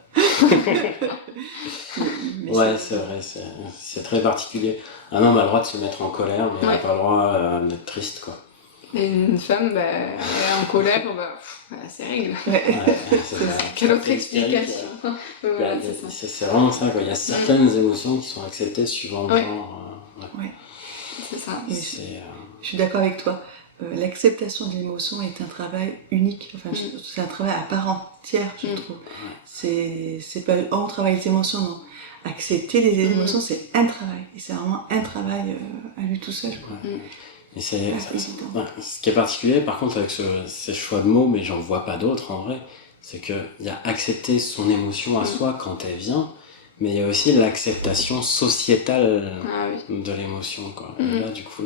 Ouais, c'est vrai, c'est très particulier. Un homme a le droit de se mettre en colère, mais il n'a pas le droit d'être triste, quoi. Et une femme, elle est en colère, c'est règle. Quelle autre explication? Voilà, c'est vraiment ça, quoi. Il y a certaines émotions qui sont acceptées suivant le genre. C'est ça. Je suis d'accord avec toi. L'acceptation de l'émotion est un travail unique, c'est un travail à part entière, je trouve. C'est pas on travaille les émotions, non. Accepter les émotions, c'est un travail, et c'est vraiment un travail à lui tout seul. Et ce qui est particulier, par contre, avec ces choix de mots, mais j'en vois pas d'autres en vrai, c'est qu'il y a accepter son émotion à soi quand elle vient, mais il y a aussi l'acceptation sociétale de l'émotion, quoi. Et là, du coup,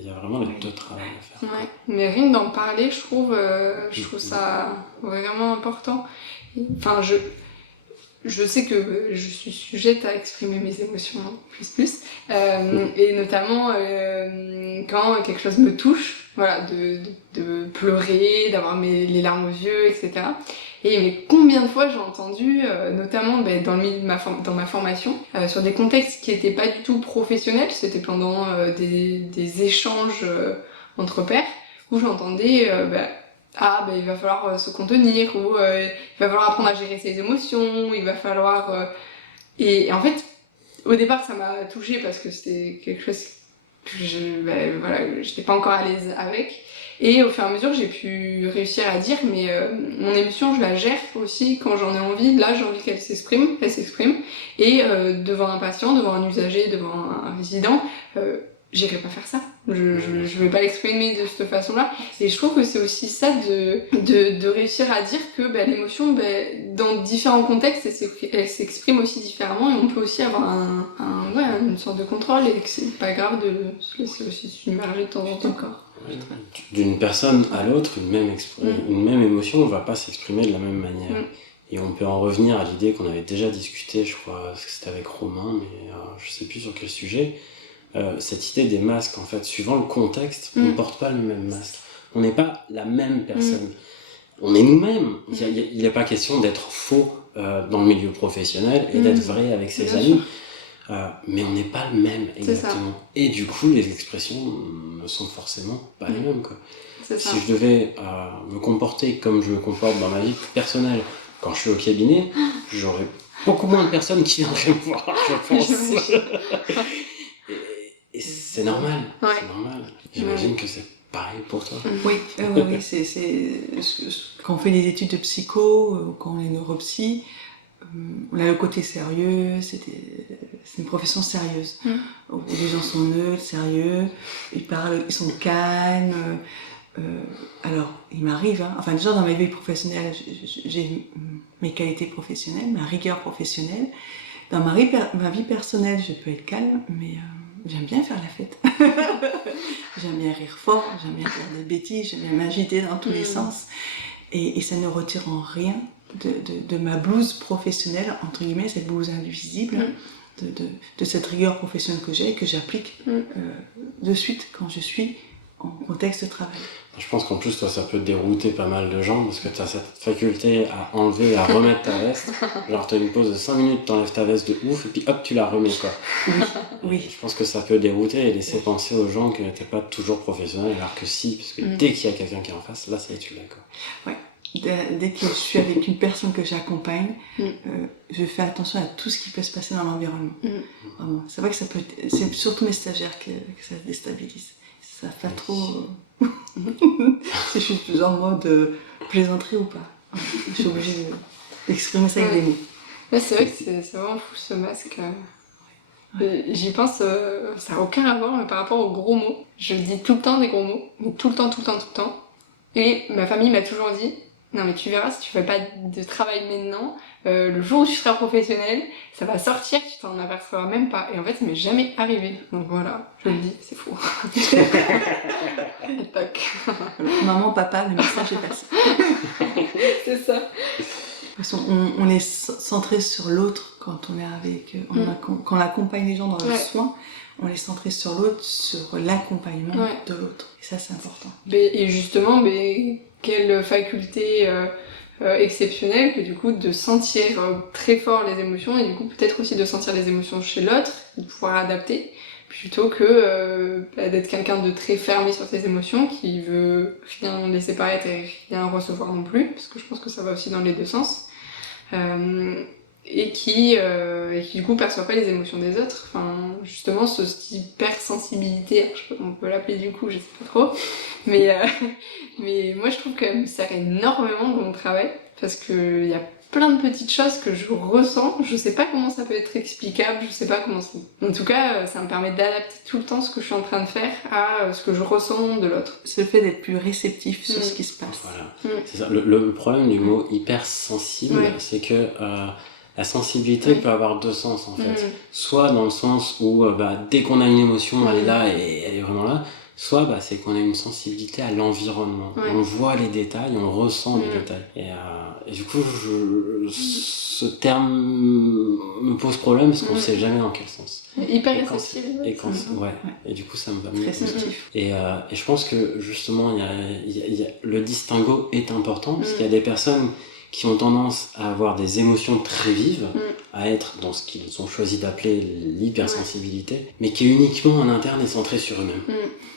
il y a vraiment les deux travails à faire. Ouais. Mais rien que d'en parler, je trouve ça vraiment important. Enfin, je sais que je suis sujette à exprimer mes émotions plus. Et notamment quand quelque chose me touche, voilà, de pleurer, d'avoir les larmes aux yeux, etc. Et mais combien de fois j'ai entendu, notamment dans le milieu de dans ma formation, sur des contextes qui étaient pas du tout professionnels, c'était pendant des échanges entre pairs, où j'entendais il va falloir se contenir, ou il va falloir apprendre à gérer ses émotions, il va falloir... Et en fait, au départ, ça m'a touchée parce que c'était quelque chose que j'étais pas encore à l'aise avec. Et au fur et à mesure, j'ai pu réussir à dire, mais mon émotion, je la gère aussi quand j'en ai envie. Là, j'ai envie qu'elle s'exprime, elle s'exprime. Et devant un patient, devant un usager, devant un résident, j'irai pas faire ça. Je vais pas l'exprimer de cette façon-là. Et je trouve que c'est aussi ça de réussir à dire que l'émotion, dans différents contextes, elle s'exprime aussi différemment, et on peut aussi avoir une sorte de contrôle, et que c'est pas grave de se laisser aussi submerger de temps en temps. D'une personne à l'autre, une même émotion ne va pas s'exprimer de la même manière. Et on peut en revenir à l'idée qu'on avait déjà discuté, je crois que c'était avec Romain, mais je sais plus sur quel sujet. Cette idée des masques, en fait, suivant le contexte, on ne porte pas le même masque. On n'est pas la même personne. On est nous-mêmes. Il n'est pas question d'être faux dans le milieu professionnel et d'être vrai avec ses amis. mais on n'est pas le même C'est ça. exactement. Et du coup, les expressions ne sont forcément pas les mêmes, quoi. C'est ça. Si je devais me comporter comme je me comporte dans ma vie personnelle quand je suis au cabinet, j'aurais beaucoup moins de personnes qui viendraient me voir, je pense. Et c'est normal, Ouais. c'est normal. J'imagine que c'est pareil pour toi. Oui, oui, quand on fait des études de psycho, quand on est neuropsy, on a le côté sérieux, c'est une profession sérieuse. Où les gens sont neutres, sérieux, ils parlent, ils sont calmes. Alors, il m'arrive, enfin déjà dans ma vie professionnelle, j'ai mes qualités professionnelles, ma rigueur professionnelle. Dans ma vie personnelle, je peux être calme, mais j'aime bien faire la fête. J'aime bien rire fort, j'aime bien faire des bêtises, j'aime bien m'agiter dans tous les sens. Et ça ne retire en rien de ma blouse professionnelle, entre guillemets, cette blouse invisible, de cette rigueur professionnelle que j'ai et que j'applique de suite quand je suis en contexte de travail. Je pense qu'en plus, toi, ça peut dérouter pas mal de gens parce que tu as cette faculté à enlever, à remettre ta veste. Genre, tu as une pause de 5 minutes, t'enlèves ta veste de ouf et puis hop, tu la remets, quoi. Oui. Je pense que ça peut dérouter et laisser penser aux gens que t'es pas toujours professionnel, alors que si, parce que dès qu'il y a quelqu'un qui est en face, là, ça y est, tu l'as, quoi. Ouais. Dès que je suis avec une personne que j'accompagne, je fais attention à tout ce qui peut se passer dans l'environnement. Vraiment. C'est vrai que c'est surtout mes stagiaires que ça déstabilise. Ça fait trop... si je suis toujours en mode plaisanterie ou pas. Je suis obligée d'exprimer ça avec des mots. Ouais, c'est vrai que c'est vraiment fou ce masque. J'y pense, ça n'a aucun rapport, mais par rapport aux gros mots. Je dis tout le temps des gros mots, mais tout le temps. Et ma famille m'a toujours dit, non mais tu verras, si tu fais pas de travail maintenant, le jour où tu seras professionnel, ça va sortir, tu t'en apercevras même pas. Et en fait, ça m'est jamais arrivé. Donc voilà, je le dis, c'est fou. Maman, papa, le message est passé. C'est ça. Parce qu'on est centré sur l'autre quand on est avec... quand on accompagne les gens dans leurs soins, on est centré sur l'autre, sur l'accompagnement de l'autre. Et ça, c'est important. Et justement, quelle faculté exceptionnelle que du coup de sentir très fort les émotions et du coup peut-être aussi de sentir les émotions chez l'autre, de pouvoir adapter, plutôt que d'être quelqu'un de très fermé sur ses émotions, qui veut rien laisser paraître et rien recevoir non plus, parce que je pense que ça va aussi dans les deux sens. Et qui du coup perçoit pas les émotions des autres. Enfin, justement, cette hypersensibilité, je sais pas comment on peut l'appeler du coup, je sais pas trop, mais moi je trouve qu'elle me sert énormément dans mon travail, parce qu'il y a plein de petites choses que je ressens, je sais pas comment ça peut être explicable, je sais pas comment ça... En tout cas, ça me permet d'adapter tout le temps ce que je suis en train de faire à ce que je ressens de l'autre. C'est le fait d'être plus réceptif sur ce qui se passe. Voilà. C'est ça. Le problème du mot hypersensible, c'est que la sensibilité peut avoir deux sens en fait. Soit dans le sens où dès qu'on a une émotion, elle est là et elle est vraiment là. Soit c'est qu'on a une sensibilité à l'environnement. On voit les détails, on ressent les détails. Et du coup, ce terme me pose problème parce qu'on ne sait jamais dans quel sens. Hyper réceptif. Et du coup, ça me va mieux. Réceptif. Et je pense que justement, le distinguo est important parce qu'il y a des personnes qui ont tendance à avoir des émotions très vives, à être dans ce qu'ils ont choisi d'appeler l'hypersensibilité, mais qui est uniquement en interne et centrée sur eux-mêmes.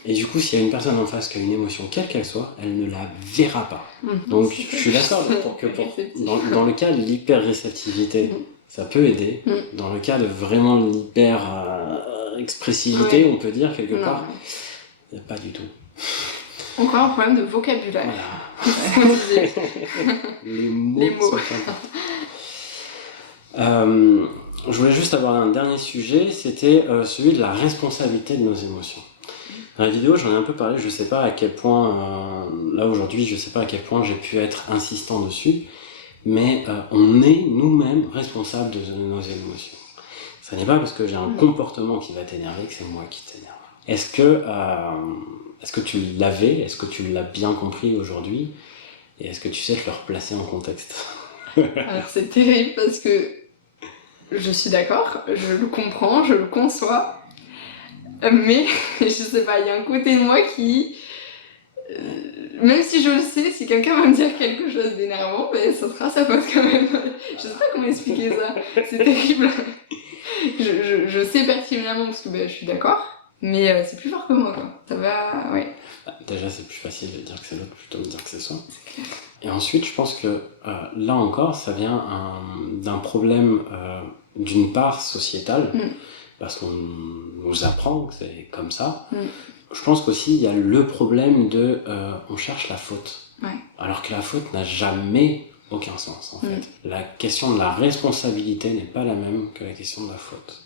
Et du coup, s'il y a une personne en face qui a une émotion, quelle qu'elle soit, elle ne la verra pas. Donc, je suis d'accord dans le cas de l'hyper-réceptivité, ça peut aider. Dans le cas de vraiment l'hyper-expressivité, on peut dire quelque part, pas du tout. Encore un problème de vocabulaire. Voilà. Les mots. Sont je voulais juste avoir un dernier sujet, c'était celui de la responsabilité de nos émotions. Dans la vidéo, j'en ai un peu parlé, je sais pas à quel point, là aujourd'hui, je sais pas à quel point j'ai pu être insistant dessus, mais on est nous-mêmes responsables de nos émotions. Ça n'est pas parce que j'ai un comportement qui va t'énerver que c'est moi qui t'énerve. Est-ce que tu l'avais? Est-ce que tu l'as bien compris aujourd'hui? Et est-ce que tu sais te le replacer en contexte? Alors c'est terrible parce que je suis d'accord, je le comprends, je le conçois, mais je sais pas, il y a un côté de moi qui... même si je le sais, si quelqu'un va me dire quelque chose d'énervant, ça sera sa faute quand même. Je sais pas comment expliquer ça, c'est terrible. je sais pertinemment parce que je suis d'accord, mais c'est plus fort que moi, quoi. Ça va, ouais. Déjà, c'est plus facile de dire que c'est l'autre plutôt que de dire que c'est soi. Et ensuite, je pense que là encore, ça vient d'un problème, d'une part sociétal, parce qu'on nous apprend que c'est comme ça. Je pense qu'aussi, il y a le problème de on cherche la faute. Ouais. Alors que la faute n'a jamais aucun sens, en fait. La question de la responsabilité n'est pas la même que la question de la faute.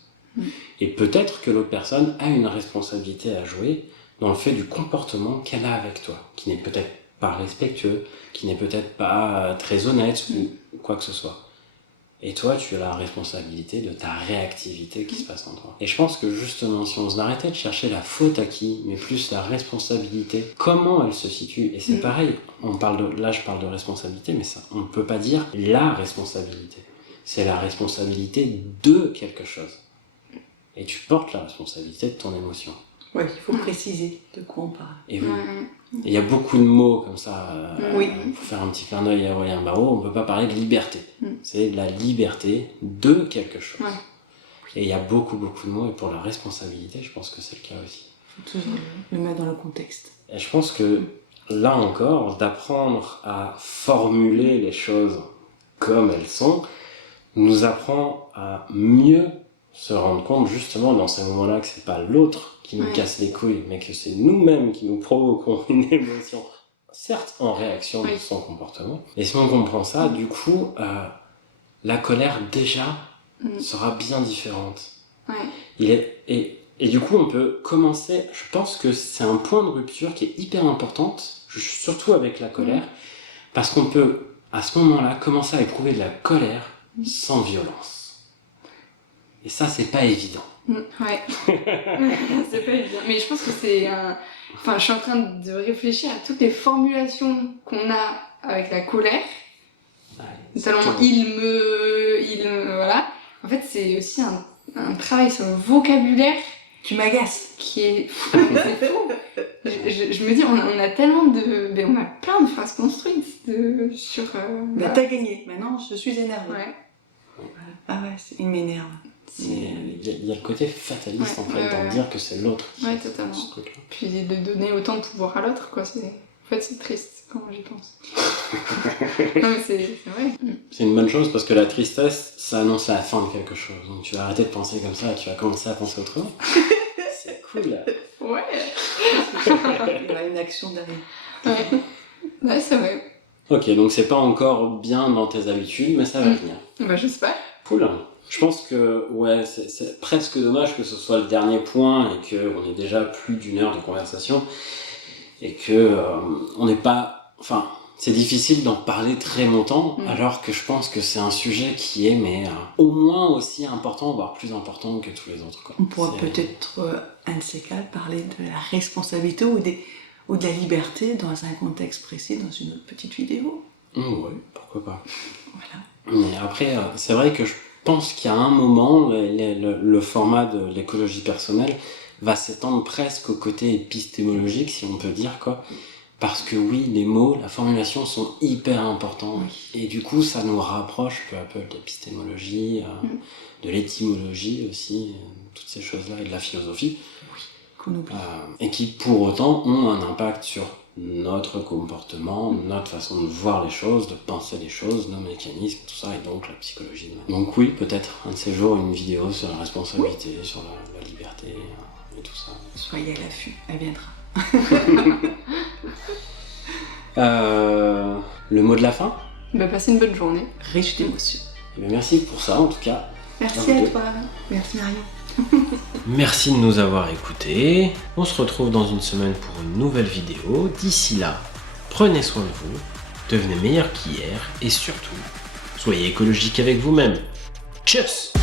Et peut-être que l'autre personne a une responsabilité à jouer dans le fait du comportement qu'elle a avec toi, qui n'est peut-être pas respectueux, qui n'est peut-être pas très honnête ou quoi que ce soit. Et toi, tu as la responsabilité de ta réactivité qui se passe en toi. Et je pense que justement, si on s'arrêtait de chercher la faute à qui, mais plus la responsabilité, comment elle se situe, et c'est pareil, là je parle de responsabilité, mais ça, on ne peut pas dire la responsabilité. C'est la responsabilité de quelque chose. Et tu portes la responsabilité de ton émotion. Ouais, il faut préciser de quoi on parle. Et oui. Il y a beaucoup de mots comme ça. Oui. Pour faire un petit clin d'œil à Aurélien Barraud, on ne peut pas parler de liberté. C'est la liberté de quelque chose. Ouais. Et il y a beaucoup de mots. Et pour la responsabilité, je pense que c'est le cas aussi. Il faut toujours le mettre dans le contexte. Et je pense que là encore, d'apprendre à formuler les choses comme elles sont, nous apprend à mieux se rendre compte justement dans ces moments-là que c'est pas l'autre qui nous casse les couilles, mais que c'est nous-mêmes qui nous provoquons une émotion, certes en réaction de son comportement. Et si on comprend ça, du coup, la colère déjà sera bien différente. Et du coup, on peut commencer, je pense que c'est un point de rupture qui est hyper importante, surtout avec la colère, parce qu'on peut, à ce moment-là, commencer à éprouver de la colère sans violence. Et ça, c'est pas évident. Ouais. C'est pas évident. Mais je pense que c'est un... Enfin, je suis en train de réfléchir à toutes les formulations qu'on a avec la colère. Notamment voilà. En fait, c'est aussi un travail sur le vocabulaire. Tu m'agaces. Qui est... C'est fou. Je me dis, on a tellement de... On a plein de phrases construites sur... T'as gagné. Maintenant, je suis énervée. Ouais. Voilà. Ah ouais, il m'énerve. Il y a le côté fataliste en fait, d'en dire que c'est l'autre qui fait totalement. ce truc-là. Puis de donner autant de pouvoir à l'autre, quoi. En fait, c'est triste quand j'y pense. Non, mais c'est vrai. C'est une bonne chose parce que la tristesse, ça annonce la fin de quelque chose. Donc tu vas arrêter de penser comme ça et tu vas commencer à penser autrement. C'est cool. Ouais. Il y a une action derrière. Ouais, c'est vrai. Ok, donc c'est pas encore bien dans tes habitudes, mais ça va venir. Bah, j'espère. Cool. Je pense que c'est presque dommage que ce soit le dernier point et qu'on ait déjà plus d'1 heure de conversation et que on n'est pas... Enfin, c'est difficile d'en parler très longtemps alors que je pense que c'est un sujet qui est au moins aussi important, voire plus important que tous les autres. Quoi. On pourra peut-être, un de ces cas, parler de la responsabilité ou de la liberté dans un contexte précis, dans une autre petite vidéo. Oui, pourquoi pas. Voilà. Mais après, c'est vrai que je pense qu'il y a un moment, le format de l'écologie personnelle va s'étendre presque au côté épistémologique, si on peut dire, quoi. Parce que oui, les mots, la formulation sont hyper importants. Et du coup, ça nous rapproche peu à peu de l'épistémologie, de l'étymologie aussi, toutes ces choses-là, et de la philosophie. Qu'on oublie. Et qui, pour autant, ont un impact sur notre comportement, notre façon de voir les choses, de penser les choses, nos mécanismes, tout ça, et donc la psychologie. Donc oui, peut-être un de ces jours, une vidéo sur la responsabilité, sur la liberté, et tout ça. Soyez à l'affût, elle viendra. Le mot de la fin ? Bah, passez une bonne journée. Riche d'émotions. Eh bien, merci pour ça, en tout cas. Merci à toi. Merci Marion. Merci de nous avoir écoutés. On se retrouve dans une semaine pour une nouvelle vidéo. D'ici là, prenez soin de vous, devenez meilleur qu'hier et surtout, soyez écologique avec vous-même. Tchuss!